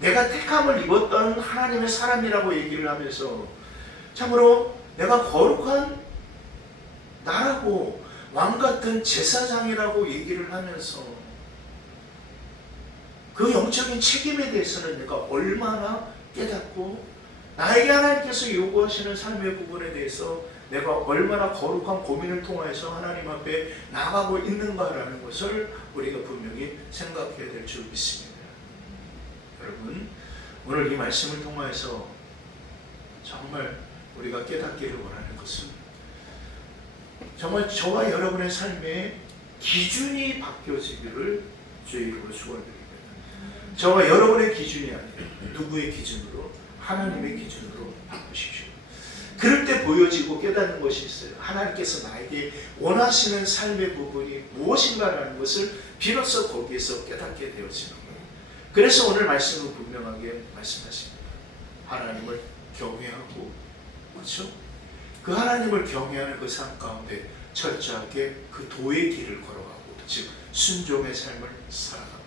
내가 택함을 입었던 하나님의 사람이라고 얘기를 하면서 참으로 내가 거룩한 나라고 왕같은 제사장이라고 얘기를 하면서 그 영적인 책임에 대해서는 내가 얼마나 깨닫고, 나에게 하나님께서 요구하시는 삶의 부분에 대해서 내가 얼마나 거룩한 고민을 통해서 하나님 앞에 나가고 있는가라는 것을 우리가 분명히 생각해야 될 줄 믿습니다. 여러분, 오늘 이 말씀을 통해서 정말 우리가 깨닫기를 원하는 것은, 정말 저와 여러분의 삶의 기준이 바뀌어지기를 주의 이름으로 축원드립니다. 저와 여러분의 기준이 아니라 누구의 기준으로? 하나님의 기준으로 바꾸십시오. 그럴 때 보여지고 깨닫는 것이 있어요. 하나님께서 나에게 원하시는 삶의 부분이 무엇인가라는 것을 비로소 거기에서 깨닫게 되어지는 거예요. 그래서 오늘 말씀은 분명하게 말씀하십니다. 하나님을 경외하고, 그렇죠? 그 하나님을 경외하는 그 삶 가운데 철저하게 그 도의 길을 걸어가고, 즉 순종의 삶을 살아가고,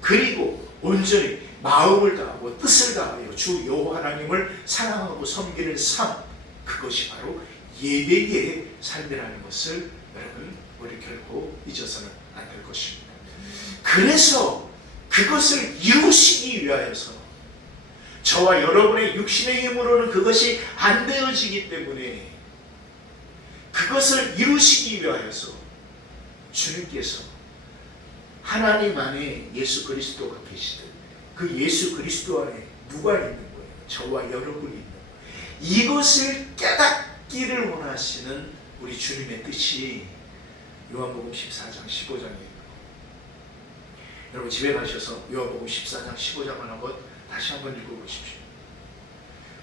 그리고 온전히 마음을 다하고 뜻을 다하여 주 여호와 하나님을 사랑하고 섬기는 삶, 그것이 바로 예배의 삶이라는 것을 여러분, 우리 결코 잊어서는 안 될 것입니다. 그래서 그것을 이루시기 위하여서, 저와 여러분의 육신의 힘으로는 그것이 안 되어지기 때문에, 그것을 이루시기 위하여서 주님께서 하나님 안에 예수 그리스도가 계시듯 그 예수 그리스도 안에 누가 있는 거예요? 저와 여러분이 있는 거예요. 이것을 깨닫기를 원하시는 우리 주님의 뜻이 요한복음 14장 15장이에요. 여러분, 집에 가셔서 요한복음 14장 15장을 한번 다시 한번 읽어보십시오.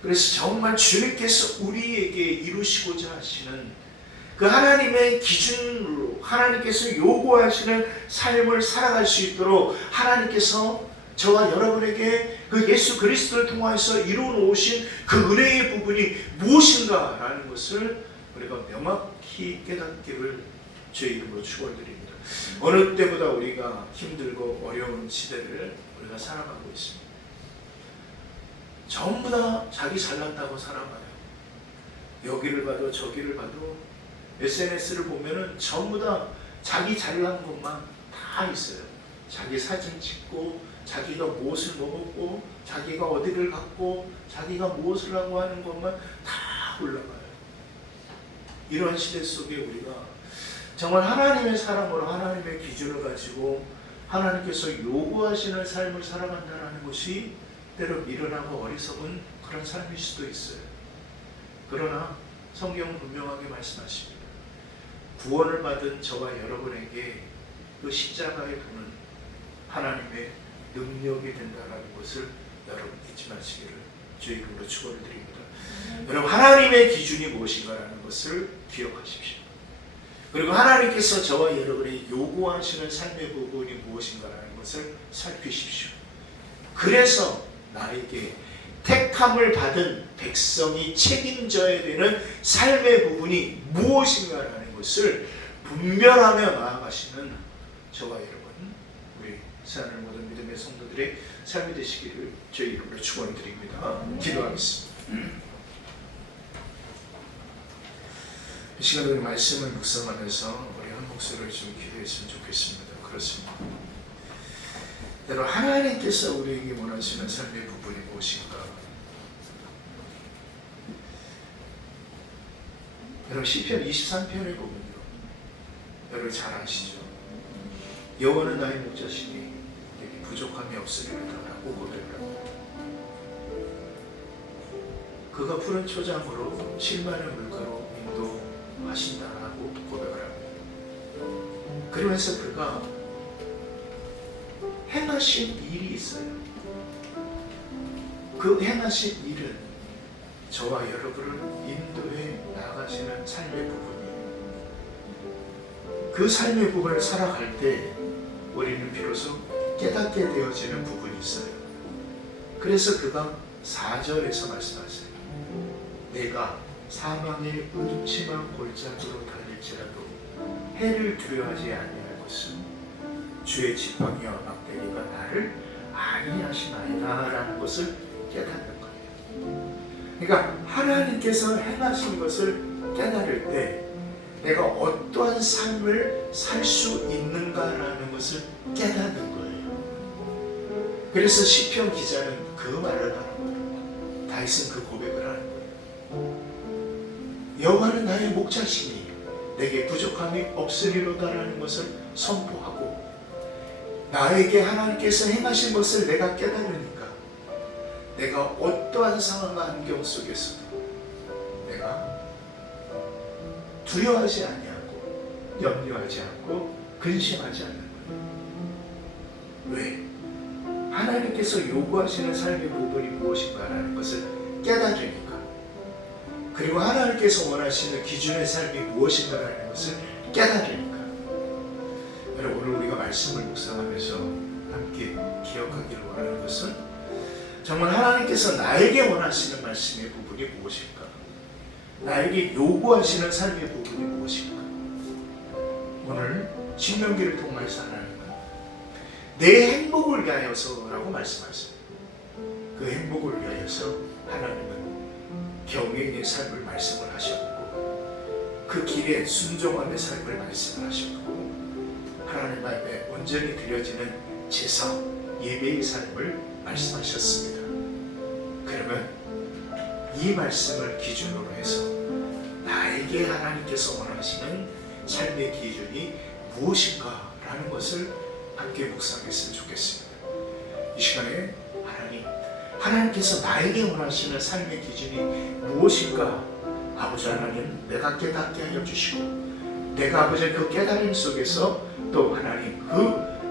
그래서 정말 주님께서 우리에게 이루시고자 하시는 그 하나님의 기준으로 하나님께서 요구하시는 삶을 살아갈 수 있도록 하나님께서 저와 여러분에게 그 예수 그리스도를 통하여서 이루어 놓으신 그 은혜의 부분이 무엇인가라는 것을 우리가 명확히 깨닫기를 주의 이름으로 축원드립니다. 어느 때보다 우리가 힘들고 어려운 시대를 우리가 살아가고 있습니다. 전부 다 자기 잘났다고 살아가요. 여기를 봐도 저기를 봐도 SNS를 보면은 전부 다 자기 잘난 것만 다 있어요. 자기 사진 찍고, 자기가 무엇을 먹었고, 자기가 어디를 갔고, 자기가 무엇을 하고 하는 것만 다 올라가요. 이러한 시대 속에 우리가 정말 하나님의 사랑으로 하나님의 기준을 가지고 하나님께서 요구하시는 삶을 살아간다는 것이 때로 미련하고 어리석은 그런 삶일 수도 있어요. 그러나 성경은 분명하게 말씀하십니다. 구원을 받은 저와 여러분에게 그 십자가의 도는 하나님의 능력이 된다는 것을 여러분 잊지 마시기를 주의 이름으로 축원을 드립니다. 여러분, 하나님의 기준이 무엇인가라는 것을 기억하십시오. 그리고 하나님께서 저와 여러분이 요구하시는 삶의 부분이 무엇인가라는 것을 살피십시오. 그래서 나에게 택함을 받은 백성이 책임져야 되는 삶의 부분이 무엇인가라는 것을 분별하며 나아가시는 저와 여러분, 우리 사랑하는 모든 믿음의 성도들의 삶이 되시기를 주의 이름으로 축원드립니다. 기도하겠습니다. 이 시간에 말씀을 묵상하면서 우리 한 목소리를 좀 기도했으면 좋겠습니다. 그렇습니다. 여러분, 하나님께서 우리에게 원하시는 삶의 부분이 무엇인가? 여러분, 시편 23편에 보면요, 여러분 잘 아시죠? 여호와는 나의 목자시니 내게 부족함이 없으리로다라고 고백을 합니다. 그가 푸른 초장으로 실만의 물가로 인도하신다라고 고백을 합니다. 그러면서 그가 행하신 일이 있어요. 그 행하신 일은 저와 여러분을 인도해 나가시는 삶의 부분이에요. 그 삶의 부분을 살아갈 때 우리는 비로소 깨닫게 되어지는 부분이 있어요. 그래서 그가 4절에서 말씀하세요. 내가 사망의 음침한 골짜기로 달릴지라도 해를 두려워하지 아니할 것은 주의 지팡이와 막대기가 나를 안위하시나이다 라는 것을 깨닫는 거예요. 그러니까 하나님께서 행하신 것을 깨달을 때 내가 어떠한 삶을 살 수 있는가라는 것을 깨닫는 거예요. 그래서 시편 기자는 그 말을 하는 거예요. 다윗은 그 고백을 하는 거예요. 여호와는 나의 목자시니 내게 부족함이 없으리로다라는 것을 선포하고, 나에게 하나님께서 행하신 것을 내가 깨달으니까 내가 어떠한 상황과 환경 속에서도 내가 두려워하지 아니하고 염려하지 않고 근심하지 않는 거예요. 왜? 하나님께서 요구하시는 삶의 부분이 무엇인가라는 것을 깨달으니까, 그리고 하나님께서 원하시는 기준의 삶이 무엇인가라는 것을 깨달으니까. 여러분, 오늘 우리가 말씀을 묵상하면서 함께 기억하기를 원하는 것은, 정말 하나님께서 나에게 원하시는 말씀의 부분이 무엇일까? 나에게 요구하시는 삶의 부분이 무엇일까? 오늘 신명기를 통해서 하나님은 내 행복을 위하여서라고 말씀하세요. 그 행복을 위하여서 하나님은 경외의 삶을 말씀을 하셨고, 그 길에 순종함의 삶을 말씀을 하셨고, 하나님 앞에 온전히 드려지는 제사, 예배의 삶을 말씀하셨습니다. 그러면 이 말씀을 기준으로 해서 나에게 하나님께서 원하시는 삶의 기준이 무엇인가라는 것을 함께 묵상했으면 좋겠습니다. 이 시간에 하나님께서 나에게 원하시는 삶의 기준이 무엇인가, 아버지 하나님, 내가 깨닫게 하여 주시고, 내가 아버지 그 깨달음 속에서 또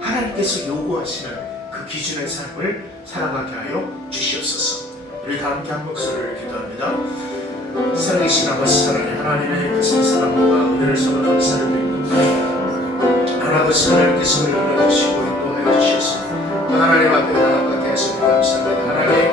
하나님께서 요구하시는 그 기준의 삶을 살아가게 하여 주시옵소서. 우리 다 함께 한 목소리를 기도합니다. 살아계신 아버지 하나님의 그 사랑과 은혜를 서로 감사를 드립니다. 하나님께서 우리를 불러주시고 인도하여 주시옵소서. 하나님 앞에 나아가게 하시니 감사합니다. 하나님,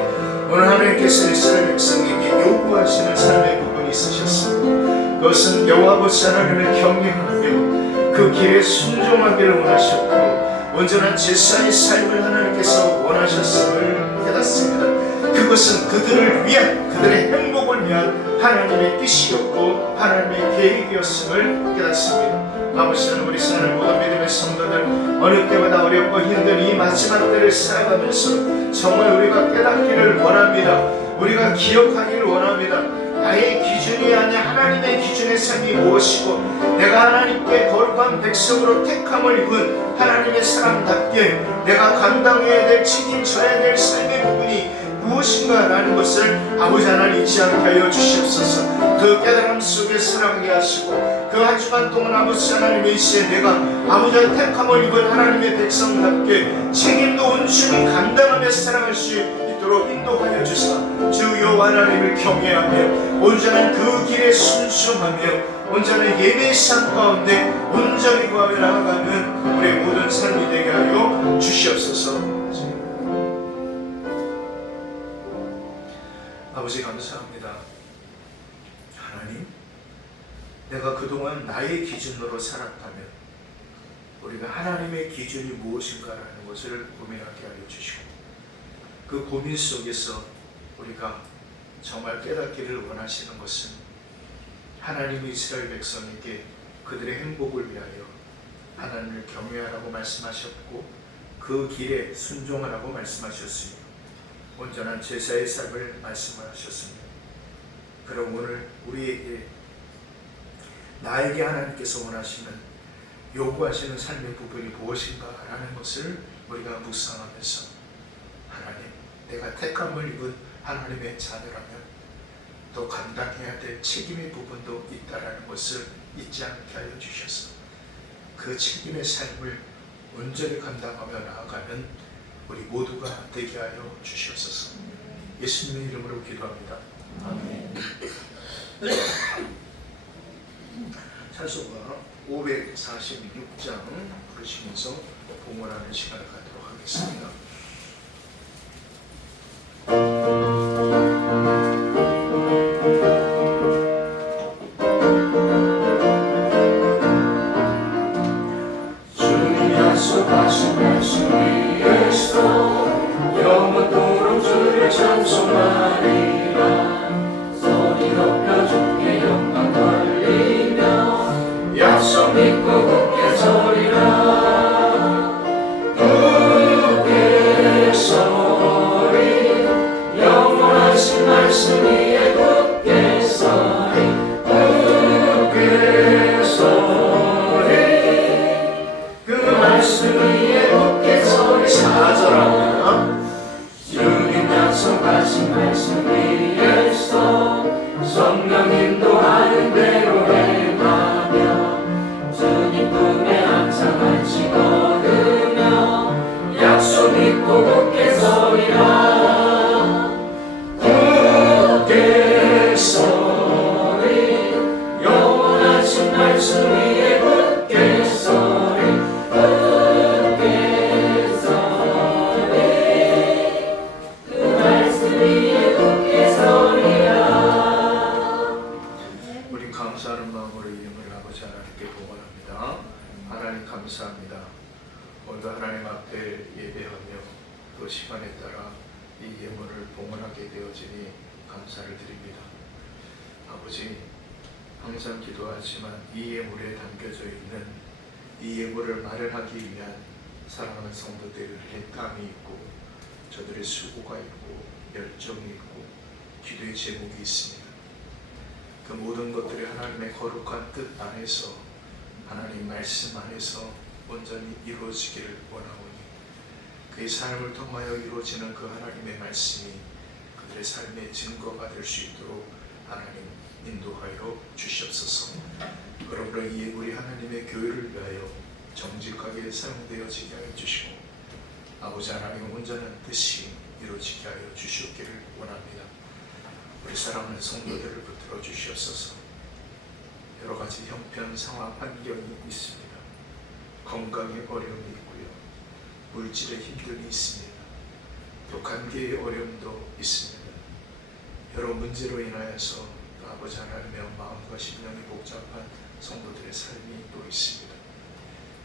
오늘 하나님께서 이스라엘 백성에게 요구하시는 삶의 부분이 있으셨습니다. 그것은 여호와 아버지 하나님을 경외하며 그 길에 순종하기를 원하셨고 온전한 제사의 삶을 하나님께서 원하셨음을 깨닫습니다. 그것은 그들을 위한, 그들의 행복을 위한 하나님의 뜻이었고 하나님의 계획이었음을 깨닫습니다. 아버지는 우리 사는 모든 믿음의 성도들 어느 때보다 어렵고 힘든 이 마지막 때를 살아가면서 정말 우리가 깨닫기를 원합니다. 우리가 기억하기를 원합니다. 나의 기준이 아니라 하나님의 기준의 삶이 무엇이고 내가 하나님께 거룩한 백성으로 택함을 입은 하나님의 사람답게 내가 감당해야 될, 책임져야 될 삶의 부분이 무엇인가라는 것을 아버지 하나님 잊지 않게 하여 주시옵소서. 그 깨달음 속에 살아가게 하시고 그 한 주간 동안 아버지 하나님의 이 시에 내가 아버지의 택함을 입은 하나님의 백성답게 책임도 온전히 감당하며 살아갈 수 있도록 인도하여 주사 주 여호와 하나님을 경외하며 온전한 그 길에 순종하며 온전한 예배의 삶 가운데 온전히 구하며 나아가는 우리의 모든 삶이 되게 하여 주시옵소서. 아버지 감사합니다. 하나님, 내가 그동안 나의 기준으로 살았다면 우리가 하나님의 기준이 무엇인가라는 것을 고민하게 하여 주시고 그 고민 속에서 우리가 정말 깨닫기를 원하시는 것은 하나님이 이스라엘 백성에게 그들의 행복을 위하여 하나님을 경외하라고 말씀하셨고 그 길에 순종하라고 말씀하셨으며 온전한 제사의 삶을 말씀하셨습니다. 그럼 오늘 우리에게 나에게 하나님께서 원하시는 요구하시는 삶의 부분이 무엇인가라는 것을 우리가 묵상하면서 하나님, 내가 택함을 입은 하나님의 자녀라면 또 감당해야 될 책임의 부분도 있다라는 것을 잊지 않게 하여 주셔서 그 책임의 삶을 온전히 감당하며 나아가는 우리 모두가 되게 하여 주시옵소서. 예수님의 이름으로 기도합니다. 아멘. 찬송가 546장 부르시면서 봉헌하는 시간을 갖도록 하겠습니다. 주님 약속하신 말씀 위에서 영원토록 주를 찬송하리라. 소리 높여 주께 영광 돌리며 약속 믿고 굳게 서리라. 굳게 서리 영원하신 말씀 위에 굳게 서리. 굳게 서리 그 말씀 위에 굳게 서리. 4절합니다. 주님 약속하신 말씀 위에서 성령 인도하는 대로 행하며 주님 품에 항상 안식 얻으며 약속 믿고 굳게 서리라. 굳게 서리 영원하신 말씀 위에 굳게 서리. 굳게 서리 그 말씀 위에 굳게 서리라. 우리 감사하는 마음으로 이름을 아버지 하나님께 봉헌합니다. 하나님 감사합니다. 오늘도 하나님 앞에 예배하며 또 시간에 따라 이 예물을 봉헌하게 되어지니 감사를 드립니다. 아버지, 항상 기도하지만 이 예물에 담겨져 있는 이 예물을 마련하기 위한 사랑하는 성도들의 땀이 있고 저들의 수고가 있고 열정이 있고 기도의 제목이 있습니다. 그 모든 것들이 하나님의 거룩한 뜻 안에서 하나님 말씀 안에서 온전히 이루어지기를 원하오니 그의 삶을 통하여 이루어지는 그 하나님의 말씀이 그들의 삶의 증거가 될 수 있도록 하나님 인도하여 주시옵소서. 그러므로 이 예물이 하나님의 교회를 위하여 정직하게 사용되어지게 하여 주시고 아버지 하나님의 온전한 뜻이 이루어지게 하여 주시옵기를 원합니다. 우리 사랑하는 성도들을 붙들어 주시옵소서. 여러 가지 형편, 상황, 환경이 있습니다. 건강에 어려움이 있고요. 물질의 힘듦이 있습니다. 또 관계의 어려움도 있습니다. 여러 문제로 인하여서 또 아버지 하나님의 마음과 심령이 복잡한 성도들의 삶이 또 있습니다.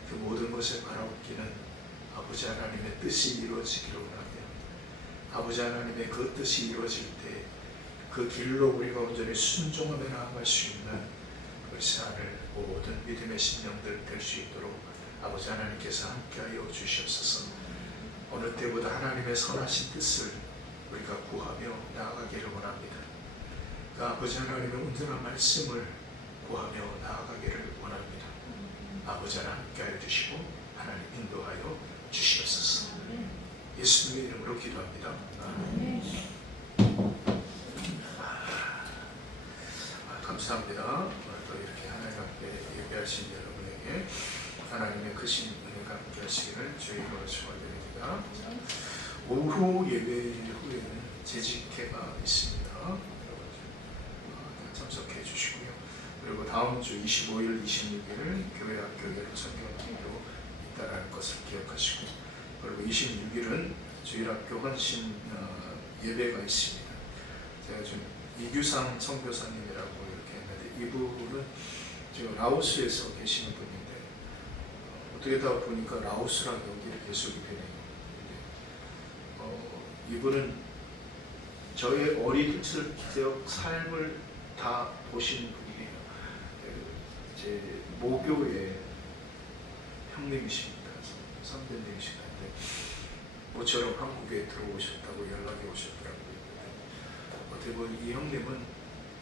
그 모든 것을 바라옵기는 아버지 하나님의 뜻이 이루어지기를 원하며 아버지 하나님의 그 뜻이 이루어질 때 그 길로 우리가 온전히 순종하며 나아갈 수 있는 그리스도 안을 모든 믿음의 심령들 될 수 있도록 아버지 하나님께서 함께하여 주시옵소서. 어느 때보다 하나님의 선하신 뜻을 우리가 구하며 나아가기를 원합니다. 그 아버지 하나님의 온전한 말씀을 구하며 나아가기를 원합니다. 아버지 하나님 함께하여 주시고 하나님 인도하여 주시옵소서. 예수님의 이름으로 기도합니다. 아멘. 감사합니다. 오늘 또 이렇게 하나님 앞에 예배하신 여러분에게 하나님의 크신 은혜가 함께 하시기를 주의로 축원드립니다. 오후 예배 후에는 재직회가 있습니다. 참석해 주시고요. 그리고 다음 주 25일, 26일은 교회 학교회로 선교학교로 있다는 것을 기억하시고, 그리고 26일은 주일학교 헌신 예배가 있습니다. 제가 지금 이규상 선교사님이라고 이렇게 했는데 이분은 지금 라오스에서 계시는 분인데 어떻게 다 보니까 라오스랑 여기를 계속 되네요. 이분은 저의 어린 시절 삶을 다 보신 분이에요. 제 모교의 형님이십니다. 선배님이시는데 모처럼 한국에 들어오셨다고 연락이 오셨더라고요. 어떻게 보면 이 형님은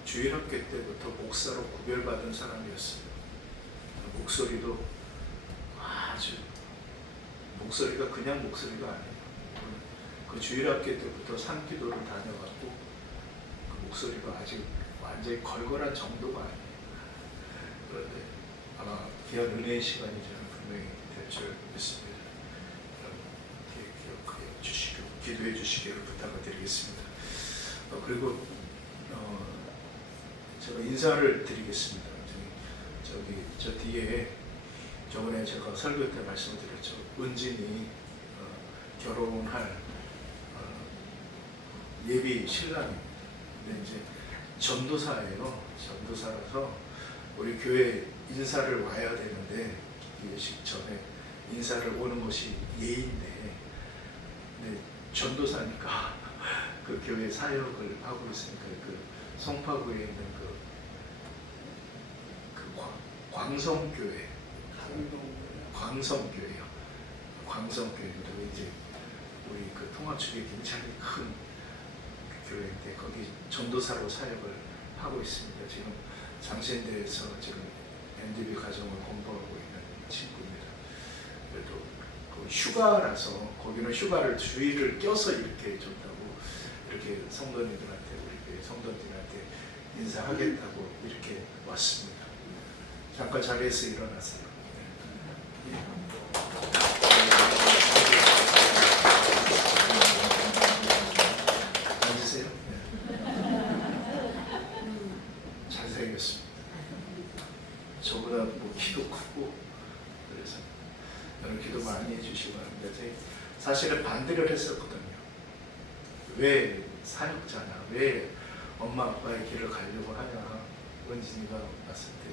주일학교 때부터 목사로 구별받은 사람이었어요. 목소리도 아주 목소리가 그냥 목소리가 아니에요. 그 주일학교 때부터 산기도를 다녀갔고 그 목소리가 아직 완전히 걸걸한 정도가 아니에요. 그런데 아마 귀한 은혜의 시간이 저는 분명히 될 줄 믿습니다. 기억해 주시고 기도해 주시기를 부탁을 드리겠습니다. 그리고 제가 인사를 드리겠습니다. 저 뒤에 저번에 제가 설교 때 말씀드렸죠. 은진이 결혼할 예비 신랑입니다. 근데 이제 전도사예요. 전도사라서 우리 교회 인사를 와야 되는데 예식 전에 인사를 오는 것이 예인데, 근데 전도사니까 그 교회 사역을 하고 있으니까 그 송파구에 있는 그 광성교회, 광성교회요. 광성교회입니다. 이제 우리 그 통합축에 굉장히 큰 교회인데 거기 전도사로 사역을 하고 있습니다. 지금 장신대에서 지금 MDB 가정을 공부하고 있는 친구입니다. 그래도 그 휴가라서 거기는 휴가를 주일을 껴서 이렇게 줬다고 이렇게 성도님들한테 우리 교회 성도님들한테 인사하겠다고 이렇게 왔습니다. 잠깐 자리에서 일어나세요. 앉으세요. 잘생겼습니다. 저보다 뭐 키도 크고 그래서 여러분 기도 많이 해주시기 바랍니다. 사실은 반대를 했었거든요. 왜 사역자냐, 왜 엄마 아빠의 길을 가려고 하냐. 은진이가 왔을 때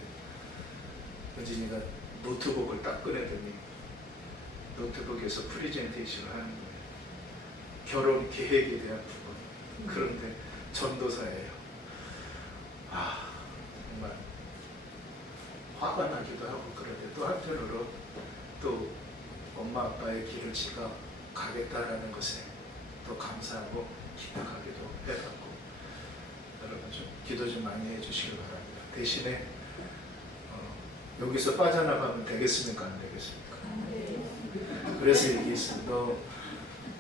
은진이가 노트북을 딱 꺼내더니 노트북에서 프리젠테이션을 하는 거예요. 결혼 계획에 대한 부분. 그런데 전도사예요. 아, 정말 화가 나기도 하고. 그런데 또 한편으로 또 엄마 아빠의 길을 지가 가겠다라는 것에 또 감사하고 기특하기도 해갖고 여러분 좀 기도 좀 많이 해주시기 바랍니다. 대신에 여기서 빠져나가면 되겠습니까? 안 되겠습니까? 그래서 얘기했습니다. 너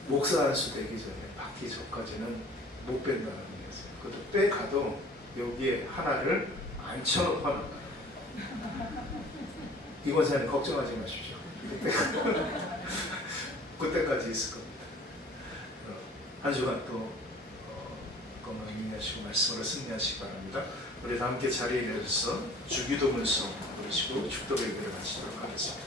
목사 안수 되기 전에 받기 전까지는 못 뺀다는 얘기였어요. 그것도 빼가도 여기에 하나를 안 쳐놓고 나가요. 이권사님 걱정하지 마십시오. 그때까지 있을 겁니다. 한 주간 또 건강 인내하시고 말씀으로 승리하시기 바랍니다. 우리 다 함께 자리에 일어서서 주기도 문서 부르시고 축도 예배를 마치도록 하겠습니다.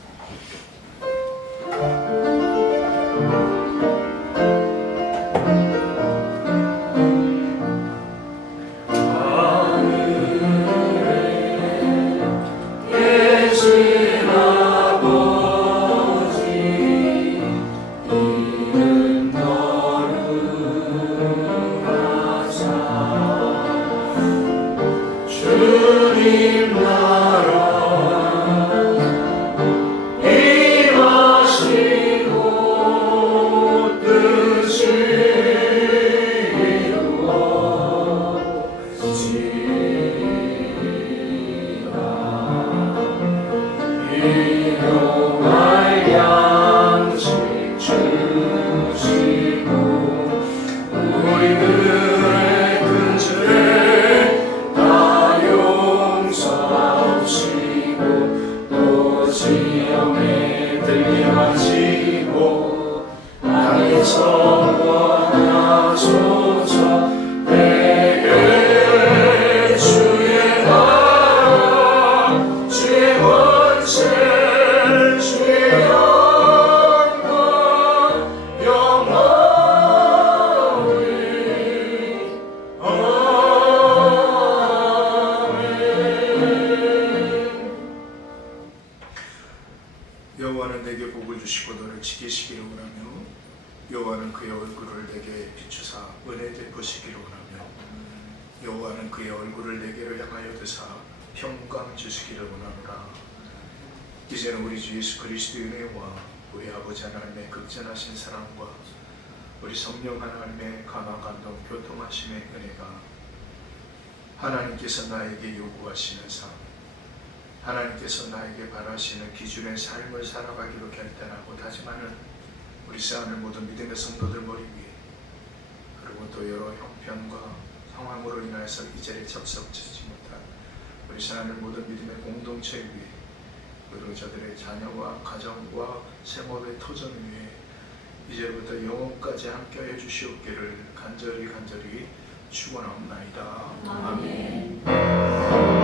여호와는 그의 얼굴을 내게 비추사 은혜 베푸시기를 원하며 여호와는 그의 얼굴을 내게로 향하여 드사 평강 주시기를 원하노라. 이제는 우리 주 예수 그리스도의 은혜와 우리 아버지 하나님의 극전하신 사랑과 우리 성령 하나님의 감화 감동 교통하심의 은혜가 하나님께서 나에게 요구하시는 삶, 하나님께서 나에게 바라시는 기준의 삶을 살아가기로 결단하고 다짐하는 우리 사랑하는 모든 믿음의 성도들 머리 위에, 그리고 또 여러 형편과 상황으로 인하여서 이 자리에 접속하지 못한 우리 사랑하는 모든 믿음의 공동체 위에, 그리고 저들의 자녀와 가정과 세모의 터전 위에 이제부터 영혼까지 함께하여 주시옵기를 간절히 축원하옵나이다. 아멘.